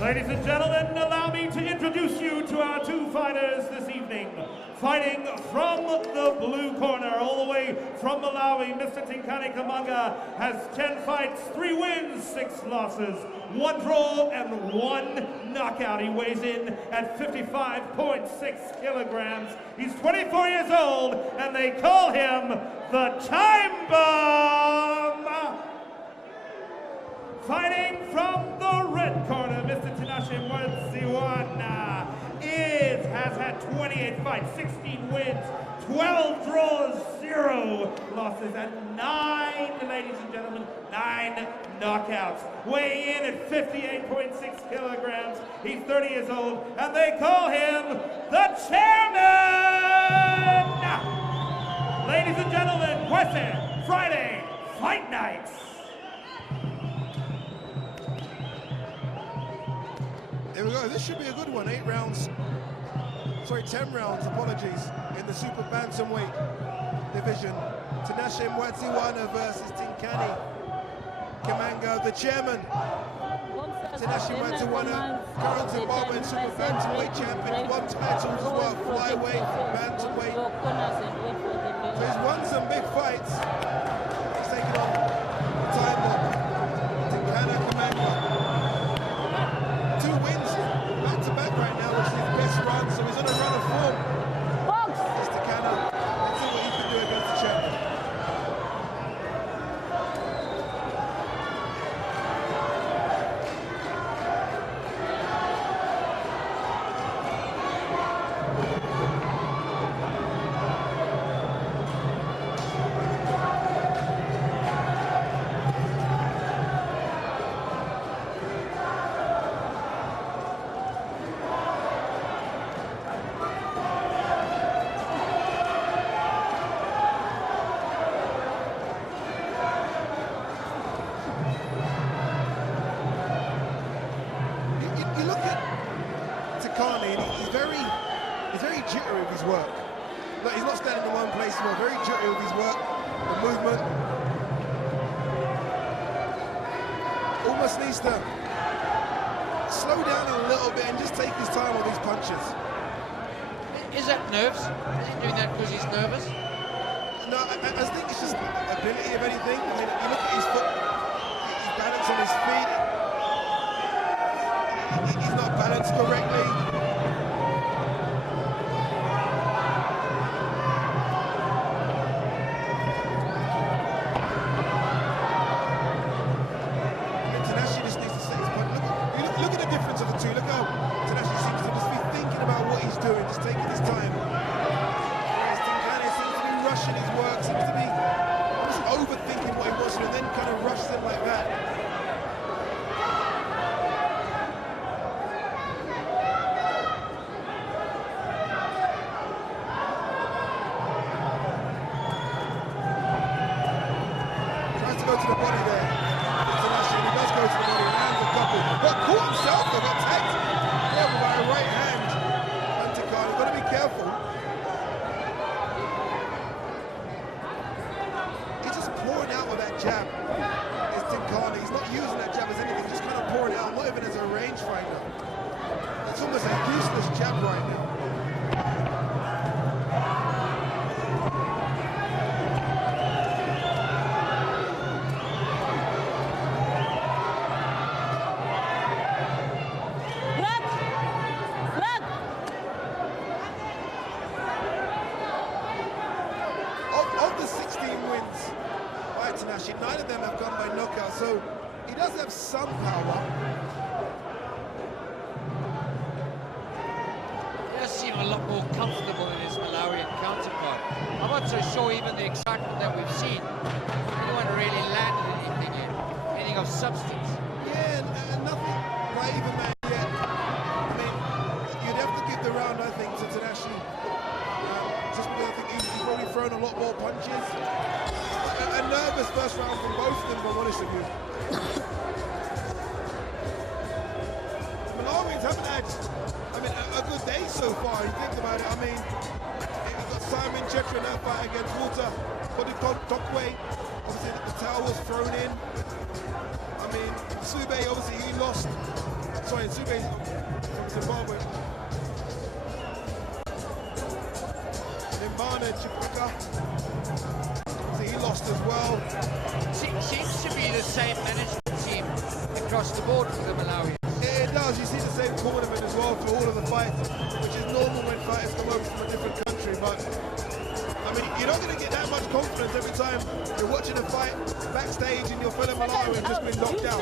Ladies and gentlemen, allow me to introduce you to our two fighters this evening. Fighting from the blue corner, all the way from Malawi, Mr. Tinkani Kamanga has 10 fights, 3 wins, 6 losses, 1 draw, and 1 knockout. He weighs in at 55.6 kilograms. He's 24 years old, and they call him the Time Bomb! Fighting from the red corner, Mr. Tinashe Mwadziwana has had 28 fights, 16 wins, 12 draws, 0 losses, and 9, ladies and gentlemen, 9 knockouts. Weighing in at 58.6 kilograms. He's 30 years old, and they call him the Chairman! Ladies and gentlemen, Kwese Friday Fight Nights. Here we go. This should be a good one. 8 rounds. Sorry, 10 rounds. Apologies. In the super bantamweight division. Tinashe Mwadziwana versus Tinkani Kamanga, the chairman. Tinashe Mwadziwana, current Zimbabwean super bantamweight champion. 1 titles as well. Flyweight, bantamweight. So he's won some big fights. He's taken on time bomb. Tinkani Kamanga. 2 wins back-to-back right now, which is his best run, so he's on a run of form. Mr. Canna, let's see what he can do against the champion. You look at Tinkani, and he's very jittery with his work. Look, he's not standing in one place, he's very jittery with his work, the movement. Almost needs to slow down a little bit and just take his time with these punches. Is that nerves? Is he doing that because he's nervous? No, I think it's just ability, if anything. I mean, you look at his foot, his balance on his feet. He's not balanced correctly. Tinashe just needs to set his punch. Look at the difference of the two. Look how Tinashe seems to just be thinking about what he's doing, just taking his time. Whereas Tinkani seems to be rushing his work, seems to be almost overthinking what he wants to, and then kind of rushes it like that. To go to the body there. Tinashe, he does go to the body, lands a couple. But caught himself, though, got tagged. Careful by a right hand. And Tinkani, got to be careful. He's just pouring out with that jab. It's Tinkani. He's not using that jab as anything, just kind of pouring out, not even as a rangefinder. It's almost a useless jab right now. Look! power. He does seem a lot more comfortable than his Malawian counterpart. I'm not so sure even the excitement that we've seen. No one really landed anything of substance. Yeah, and nothing by even man yet. I mean, you'd have to give the round, I think, to Tanashi. Just because I think he's probably thrown a lot more punches. A nervous first round from both of them, if I'm honest with you. Malawians haven't had, I mean, a good day so far. You think about it. I mean, you've got Simon Chetra in that fight against Walter Kodikokwe. Obviously, the towel was thrown in. I mean, Sube, obviously, he lost. Sorry, Sube from Zimbabwe. Nimbana Chipaka. He lost as well. Seems to be the same management team across the board for the Malawians. It does. You see the same tournament as well for all of the fights, which is normal when fighters come over from a different country. But I mean, you're not going to get that much confidence every time you're watching a fight backstage and your fellow Malawian just been knocked out.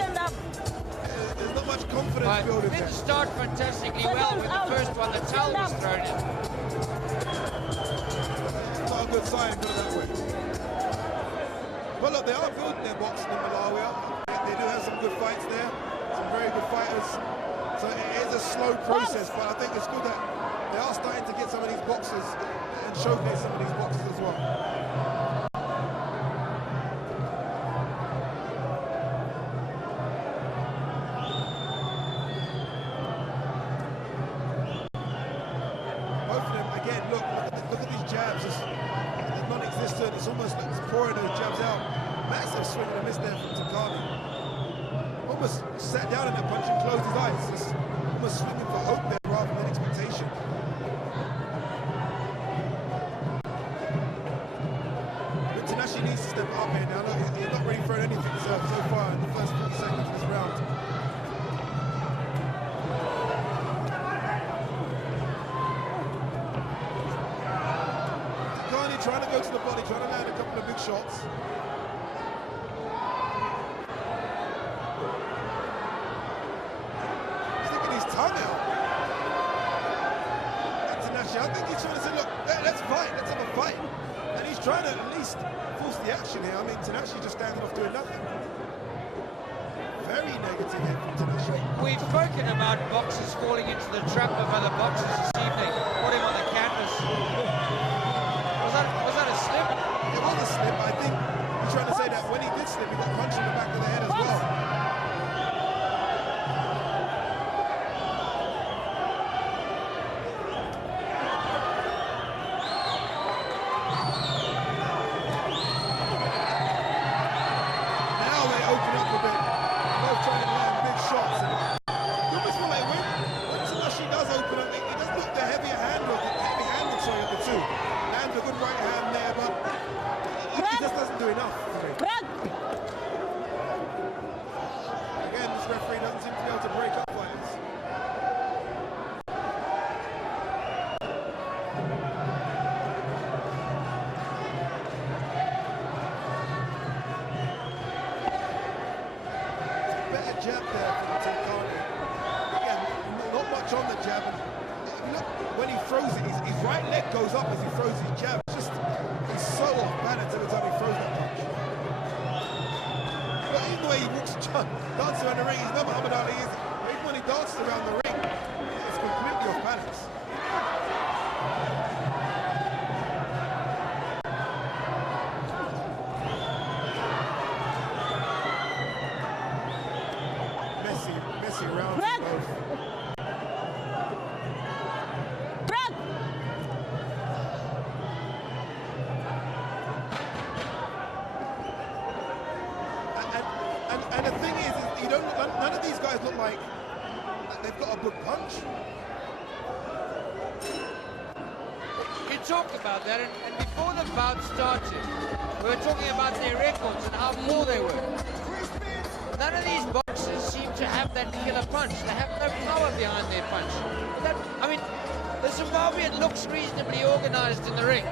There's not much confidence building there. Didn't start fantastically well with the first one. The towel was thrown in. Not a good sign, put it that way. Well, look, they are building their boxing in Malawi. They do have some good fights there, some very good fighters. So it is a slow process, but I think it's good that they are starting to get some of these boxers and showcase some of these boxers as well. Both of them, again, look at these jabs. It's non-existent. It's almost like it's pouring those jabs out. Massive swing and a miss there from Takami. Almost sat down in that punch and closed his eyes. Just almost swinging for hope there rather than expectation. But Tanashi needs to step up here now. Look, he's not really thrown anything so far in the first 40 seconds of this round. Trying to go to the body, trying to land a couple of big shots. Sticking his tongue out. And Tanashi, I think he's trying to say, look, let's fight, let's have a fight. And he's trying to at least force the action here. I mean, Tanashi just standing off doing nothing. Very negative here from Tanashi. We've spoken about boxers falling into the trap of other boxers this evening. Put him on the canvas. Was that a slip? It was a slip. I think he's trying to say that when he did slip, he got punched in the back of the head as well. Now they open up a bit. Both trying to land big shots. And you almost feel like when Tanashi does open up, he does look the heavier hand of the two. Lands a good right hand there, but he just doesn't do enough for me. Again, this referee doesn't seem to be able to break up fighters. Better jab there from Takami. Again, not much on the jab. And look, when he throws it, his right leg goes up as he throws his jab. He's so off balance every time he throws that punch. But even the way he walks, dances around the ring, he's not Muhammad Ali, is he? Even when he dances around the ring, it's completely off balance. Messy round for both. And the thing is you don't. None of these guys look like they've got a good punch. You talked about that, and before the bout started, we were talking about their records and how poor they were. None of these boxers seem to have that killer punch. They have no power behind their punch. I mean, the Zimbabwean looks reasonably organized in the ring.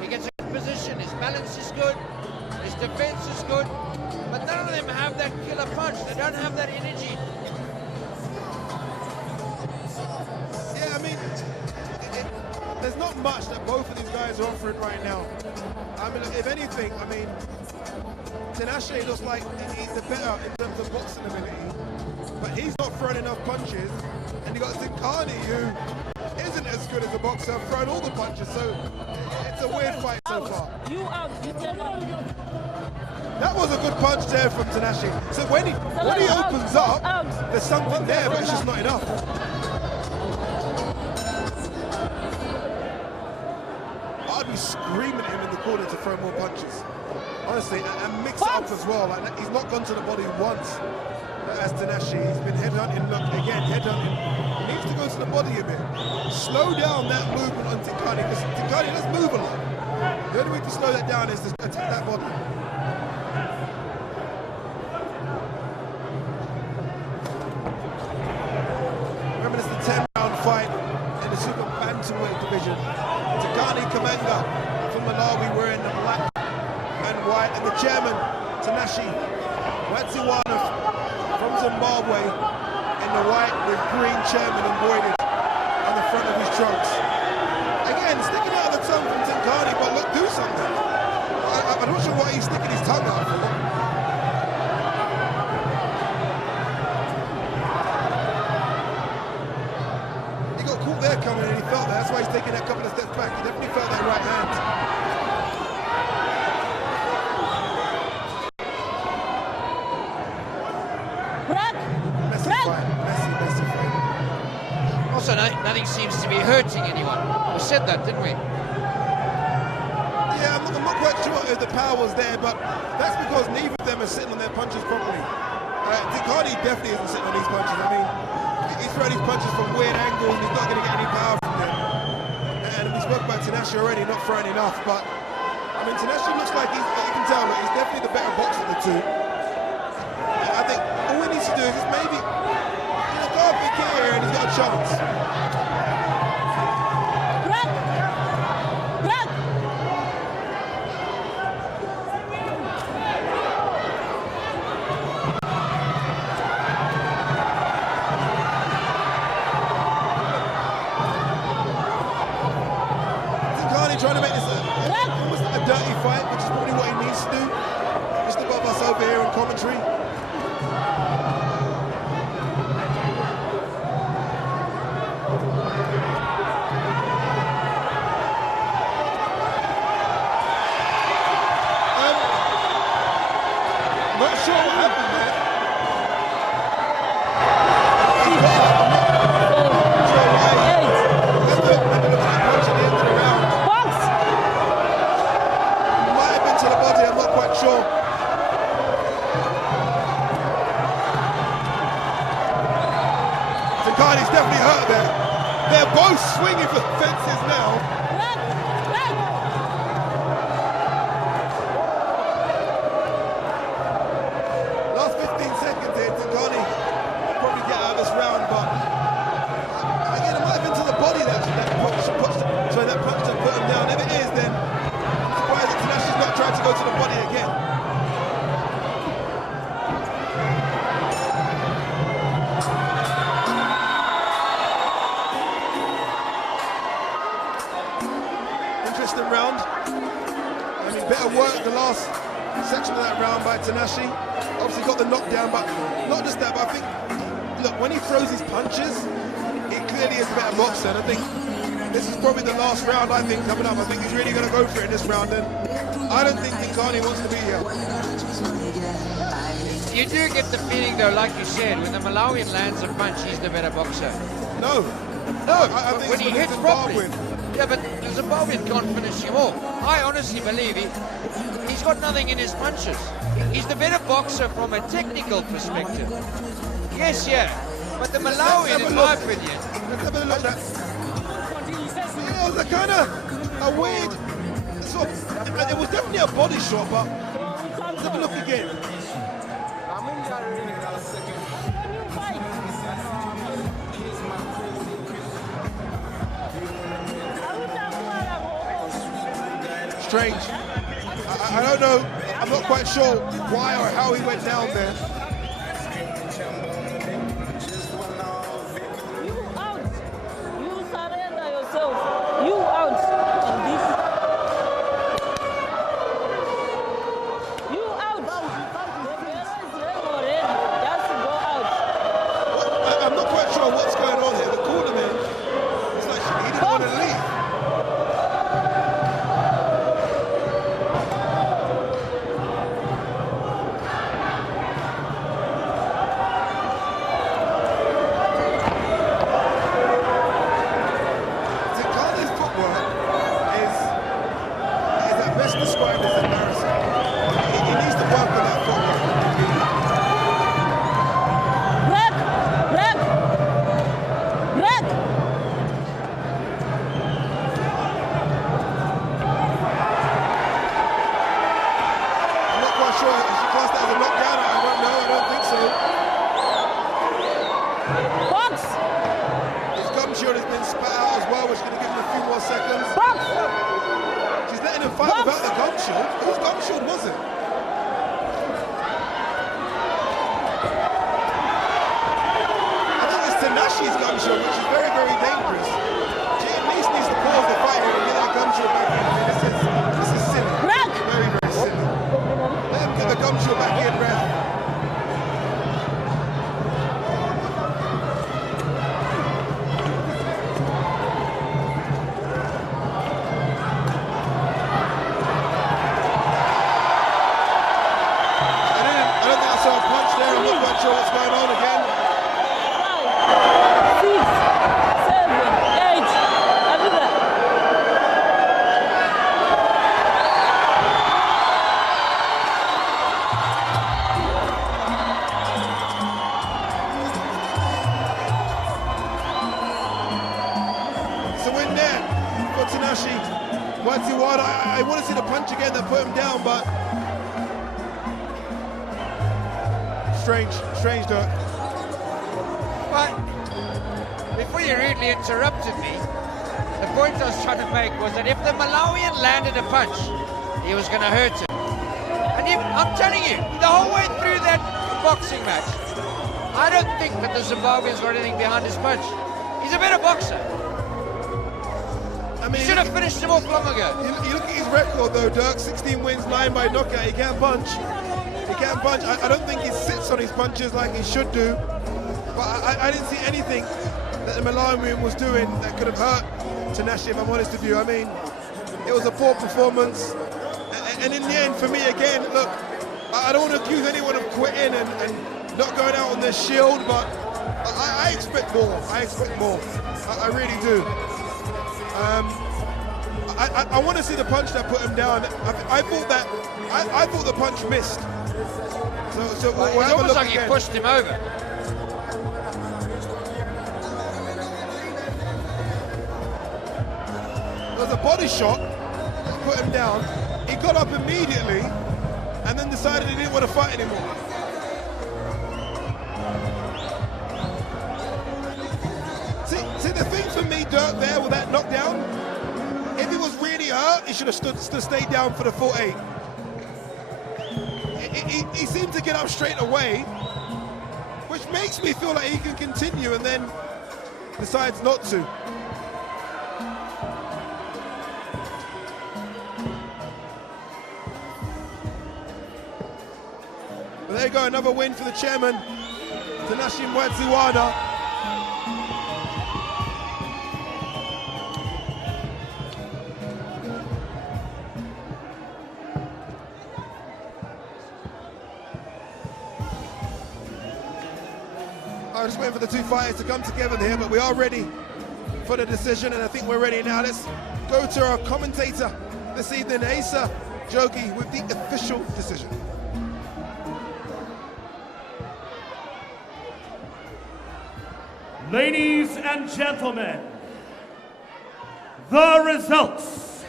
He gets a good position, his balance is good, his defense is good. but none of them have that killer punch. They don't have that energy. Yeah, I mean, there's not much that both of these guys are offering right now. I mean, if anything, I mean, Tinashe looks like he's the better in terms of boxing ability, but he's not throwing enough punches. And you got Zinkani, who isn't as good as a boxer, throwing all the punches. So it's a weird fight so far. You out. You cannot. That was a good punch there from Tinashe. So when he opens up, there's something there, but it's just not enough. I'd be screaming at him in the corner to throw more punches. Honestly, and mix it up as well. Like, he's not gone to the body once as Tinashe. He's been headhunting. Look, again, headhunting. He needs to go to the body a bit. Slow down that movement on Tinkani, because Tinkani does move a lot. The only way to slow that down is to attack that body. Remember, this is the 10-round fight in the super bantamweight division. Tinkani Kamanga from Malawi were in the black and white, and the chairman, Tinashe Watsiwana from Zimbabwe, in the white with green chairman embroidered on the front of his trunks. Again, sticking out the tongue from Tinkani, but look, do something. I'm not sure why he's sticking his tongue out for. He got caught there coming and he felt that. That's why he's taking that couple of steps back. He definitely felt that right hand. Messy fight. Also, nothing seems to be hurting anyone. We said that, didn't we? Yeah, I'm not quite sure if the power was there, but that's because neither of them are sitting on their punches properly. Tinkani definitely isn't sitting on these punches. I mean, he's throwing these punches from weird angles and he's not going to get any power from them. And we spoke about Tinashe already, not throwing enough, but I mean, Tinashe looks like you can tell, look, he's definitely the better boxer of the two. And I think all he needs to do is just maybe, go up in here and he's got a chance. Trying to make this almost a dirty fight, which is probably what he needs to do. Just above us over here in commentary. Not sure what happened there. Sure. Tinkani's definitely hurt there. They're both swinging for fences now. Last 15 seconds here, Tinkani will probably get out of this round, but again, it might have been to the body that punch to put him down. If it is, then I'm surprised that Tinashe's not trying to go to the body again. Interesting round. I mean, better work the last section of that round by Tinashe. Obviously got the knockdown, but not just that, but I think, look, when he throws his punches, he clearly is a better boxer, and I think this is probably the last round, I think, coming up. I think he's really going to go for it in this round, and I don't think Tinkani wants to be here. You do get the feeling, though, like you said, when the Malawian lands a punch, he's the better boxer. No, I think when he hits properly. Yeah, but the Zimbabwean can't finish him off. I honestly believe he's got nothing in his punches. He's the better boxer from a technical perspective. Yes, yeah, but the Malawian, in my opinion. Let's have a look at that. Yeah, it was a kind of a weird sort of, it was definitely a body shot, but let's have a look again. Strange. I don't know. I'm I'm not quite sure why or how he went down there. You out. You surrender yourself. You out. And this. You out. The bearer is red already. Just go out. I'm not quite sure what's going on here. The cornerman, it's like he didn't want to leave. Zimbabwe's footwork is at best described as embarrassing. He needs to work on that footwork. Break. Break. Break. I'm not quite sure. Is she classed that as a knockdown? I don't know. I don't think so. Box. His gum shield has been spat out as well, which is going to give him a few more seconds. Box. She's letting him fight without the gum shield. Whose gum shield was it? I think it's Tanashi's gum shield, which is very, very dangerous. She at least needs to pause the fight here and get that gum shield back in. I mean, this is silly. Break. Very, very silly. Let him get the gum shield back in, ref. I don't think I saw a punch there. I'm not quite sure what's going on again. 5, 6, 7, 8. Everywhere. It's a win there for Tanashi. Wadziwada, I want to see the punch again that put him down, but strange, Dirk. But before you rudely interrupted me, the point I was trying to make was that if the Malawian landed a punch, he was going to hurt him. And I'm telling you, the whole way through that boxing match, I don't think that the Zimbabwean's got anything behind his punch. He's a better boxer. I mean, He should have finished him off long ago. you look at his record though, Dirk. 16 wins, 9 by knockout. He can't punch. He can't punch. I don't think he sits on his punches like he should do. But I didn't see anything that the Malawian was doing that could have hurt Tanashi, if I'm honest with you. I mean, it was a poor performance. And in the end, for me, again, look, I don't want to accuse anyone of quitting and not going out on their shield, but I expect more. I expect more. I really do. I want to see the punch that put him down. I thought the punch missed. So we'll It's have a almost look like again. he pushed him over. There was a body shot that put him down. He got up immediately and then decided he didn't want to fight anymore. See the thing for me, Dirk, there with that knockdown, if he was really hurt, he should have stayed down for the full 8. He seemed to get up straight away, which makes me feel like he can continue, and then decides not to. But there you go, another win for the chairman, Tanashi Mwadziwana. I'm just waiting for the two fighters to come together here, but we are ready for the decision, and I think we're ready now. Let's go to our commentator this evening, Asa Jogi, with the official decision. Ladies and gentlemen, the results.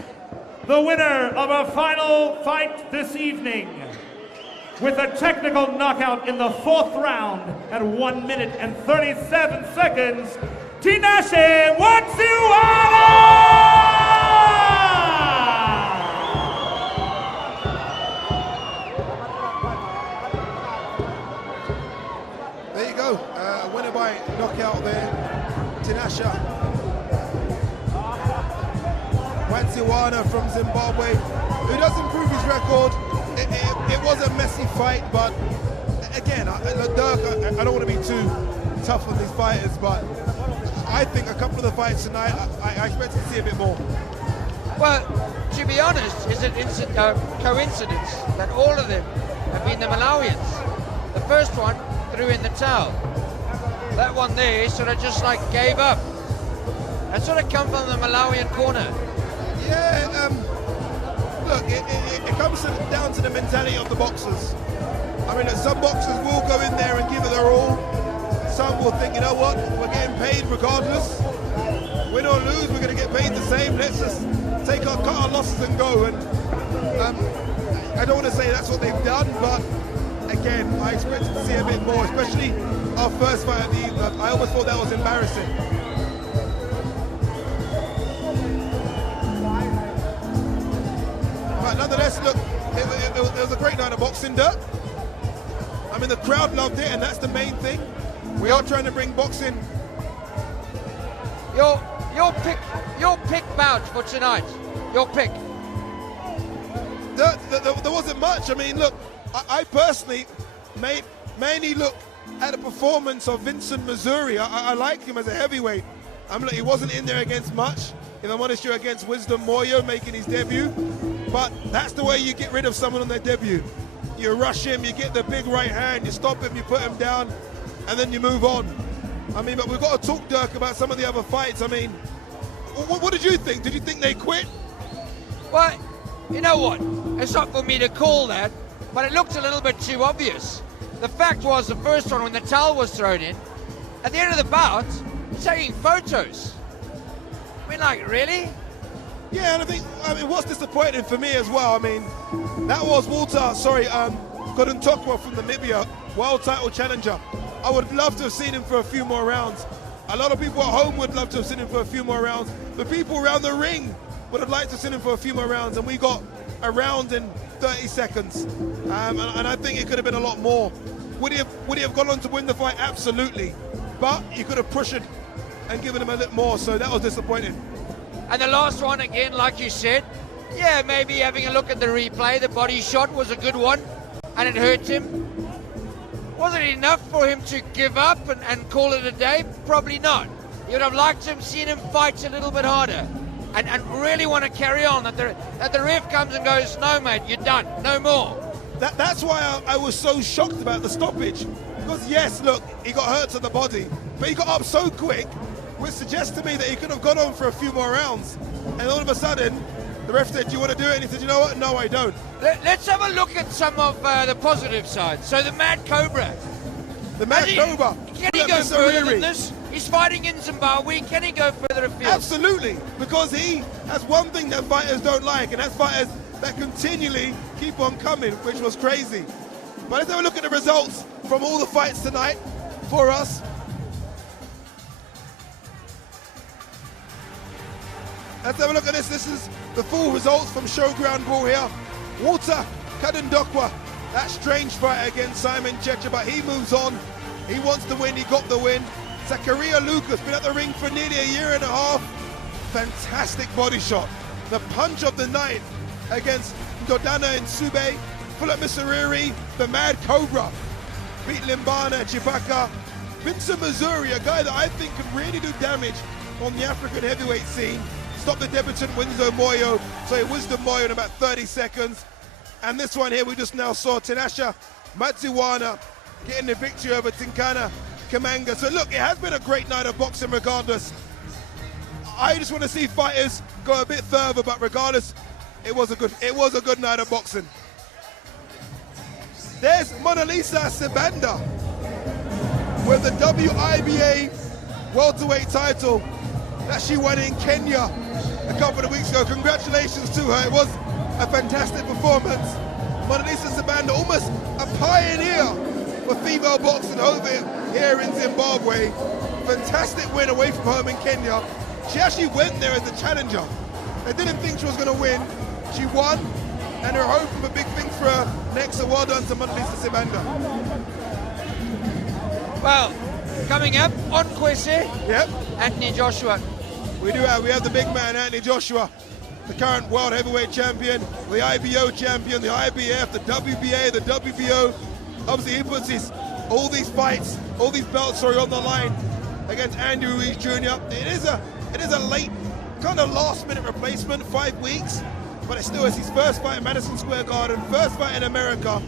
The winner of our final fight this evening, with a technical knockout in the 4th round at 1 minute and 37 seconds, Tanashi Mwadziwana! There you go, winner by knockout there, Tinashe Matsiwana from Zimbabwe, who does improve his record. It was a messy fight, but again, Dirk, I don't want to be too tough on these fighters, but I think a couple of the fights tonight, I expect to see a bit more. Well, to be honest, is it coincidence that all of them have been the Malawians? The first one threw in the towel. That one there sort of just like gave up. That sort of come from the Malawian corner. Yeah, look, it comes down to the mentality of the boxers. I mean, some boxers will go in there and give it their all. Some will think, you know what, we're getting paid regardless. Win or lose, we're going to get paid the same. Let's just cut our losses and go. And I don't want to say that's what they've done, but again, I expected to see a bit more, especially our first fight at the evening. I almost thought that was embarrassing. But nonetheless, look, it was a great night of boxing, Dirk. I mean, the crowd loved it, and that's the main thing. We are trying to bring boxing. Your pick bout for tonight. Your pick. There wasn't much. I mean, look, I personally mainly look at the performance of Vincent Missouri. I like him as a heavyweight. He wasn't in there against much. If I'm honest, you're against Wisdom Moyo making his debut. But that's the way you get rid of someone on their debut. You rush him, you get the big right hand, you stop him, you put him down, and then you move on. I mean, but we've got to talk, Dirk, about some of the other fights. I mean, what did you think? Did you think they quit? Well, you know what? It's not for me to call that, but it looked a little bit too obvious. The fact was, the first one, when the towel was thrown in, at the end of the bout, he's taking photos. I mean, like, really? Yeah, and I mean, what's disappointing for me as well, I mean, that was Gordon Tokwa from Namibia, world title challenger. I would love to have seen him for a few more rounds. A lot of people at home would love to have seen him for a few more rounds. The people around the ring would have liked to have seen him for a few more rounds, and we got a round in 30 seconds. And I think it could have been a lot more. Would he have gone on to win the fight? Absolutely. But you could have pushed it and given him a little more, so that was disappointing. And the last one, again, like you said, yeah, maybe having a look at the replay, the body shot was a good one, and it hurt him. Was it enough for him to give up and call it a day? Probably not. You would have liked to have seen him fight a little bit harder and really want to carry on, that the ref comes and goes, no, mate, you're done, no more. That's why I was so shocked about the stoppage. Because, yes, look, he got hurt to the body, but he got up so quick, which suggests to me that he could have gone on for a few more rounds. And all of a sudden, the ref said, do you want to do it? And he said, you know what? No, I don't. Let's have a look at some of the positive side. So the Mad Cobra. The Mad Cobra. Can he go further than this? He's fighting in Zimbabwe. Can he go further afield? Absolutely. Because he has one thing that fighters don't like, and that's fighters that continually keep on coming, which was crazy. But let's have a look at the results from all the fights tonight for us. Let's have a look at this. This is the full results from Showground Brawl here. Walter Kadundokwa, that strange fight against Simon Checha, but he moves on. He wants to win, he got the win. Zakaria Lucas, been at the ring for nearly a year and a half. Fantastic body shot. The punch of the night against Dodana and Sube. Philip Missouri, the Mad Cobra. Beat Limbana, Chibaka. Vincent Missouri, a guy that I think could really do damage on the African heavyweight scene. Stop the debutant Wisdom Moyo in about 30 seconds. And this one here we just now saw, Tinashe Matsiwana getting the victory over Tinkana Kamanga. So look, it has been a great night of boxing regardless. I just want to see fighters go a bit further, but regardless, it was a good night of boxing. There's Mona Lisa Sibanda with the WIBA welterweight title that she won in Kenya a couple of weeks ago. Congratulations to her. It was a fantastic performance. Mona Lisa Sibanda, almost a pioneer for female boxing over here in Zimbabwe. Fantastic win away from home in Kenya. She actually went there as a challenger. They didn't think she was going to win. She won, and they're hoping for big things for her next. So well done to Mona Lisa Sibanda. Well, coming up on Kwese, Yep. Anthony Joshua. We have the big man, Anthony Joshua, the current world heavyweight champion, the IBO champion, the IBF, the WBA, the WBO. Obviously, he puts all these fights, all these belts on the line against Andy Ruiz Jr. It is a late, kind of last-minute replacement, 5 weeks, but it still is his first fight in Madison Square Garden, first fight in America,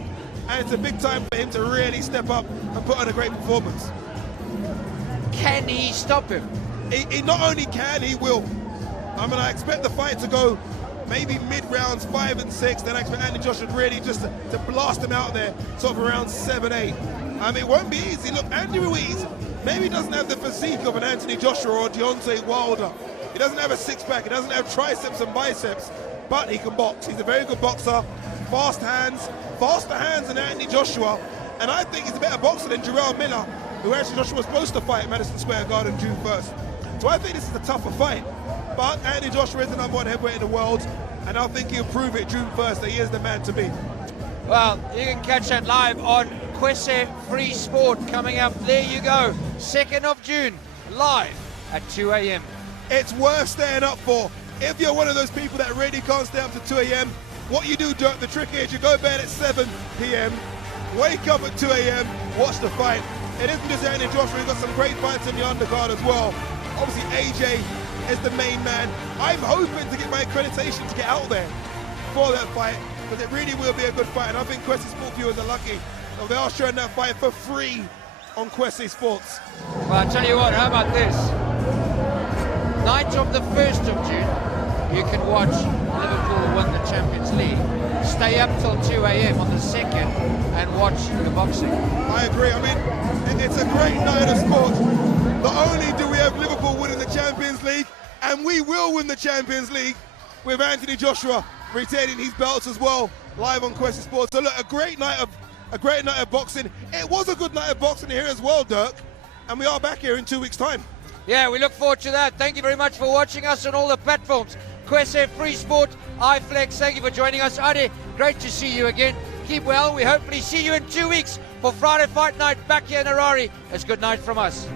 and it's a big time for him to really step up and put on a great performance. Can he stop him? He not only can, he will. I mean, I expect the fight to go maybe mid-rounds 5 and 6, then I expect Anthony Joshua really just to blast him out there, sort of around 7, 8. I mean, it won't be easy. Look, Andy Ruiz maybe doesn't have the physique of an Anthony Joshua or Deontay Wilder. He doesn't have a six-pack, he doesn't have triceps and biceps, but he can box. He's a very good boxer, faster hands than Anthony Joshua, and I think he's a better boxer than Jarrell Miller, who Anthony Joshua was supposed to fight at Madison Square Garden June 1st. So I think this is a tougher fight, but Anthony Joshua is the #1 heavyweight in the world, and I think he'll prove it June 1st that he is the man to beat. Well, you can catch that live on Kwese Free Sport coming up. There you go, 2nd of June, live at 2 a.m. It's worth staying up for. If you're one of those people that really can't stay up to 2 a.m., what you do, Dirk, the trick is you go to bed at 7 p.m., wake up at 2 a.m., watch the fight. It isn't just Anthony Joshua, he's got some great fights in the undercard as well. Obviously, AJ is the main man. I'm hoping to get my accreditation to get out there for that fight, because it really will be a good fight, and I think Kwese Sport viewers are lucky. So they are showing that fight for free on Kwese Sports. Well, I'll tell you what, how about this? Night of the 1st of June, you can watch Liverpool win the Champions League. Stay up till 2 a.m. on the 2nd and watch the boxing. I agree. I mean, it's a great night of sport. Not only do we have Liverpool winning the Champions League, and we will win the Champions League with Anthony Joshua retaining his belts as well, live on Kwese Sports. So look, a great night of boxing. It was a good night of boxing here as well, Dirk, and we are back here in 2 weeks' time. Yeah, we look forward to that. Thank you very much for watching us on all the platforms. Kwese Free Sport, iFlex, thank you for joining us. Ade, great to see you again. Keep well. We hopefully see you in 2 weeks for Friday Fight Night back here in Harare. It's good night from us.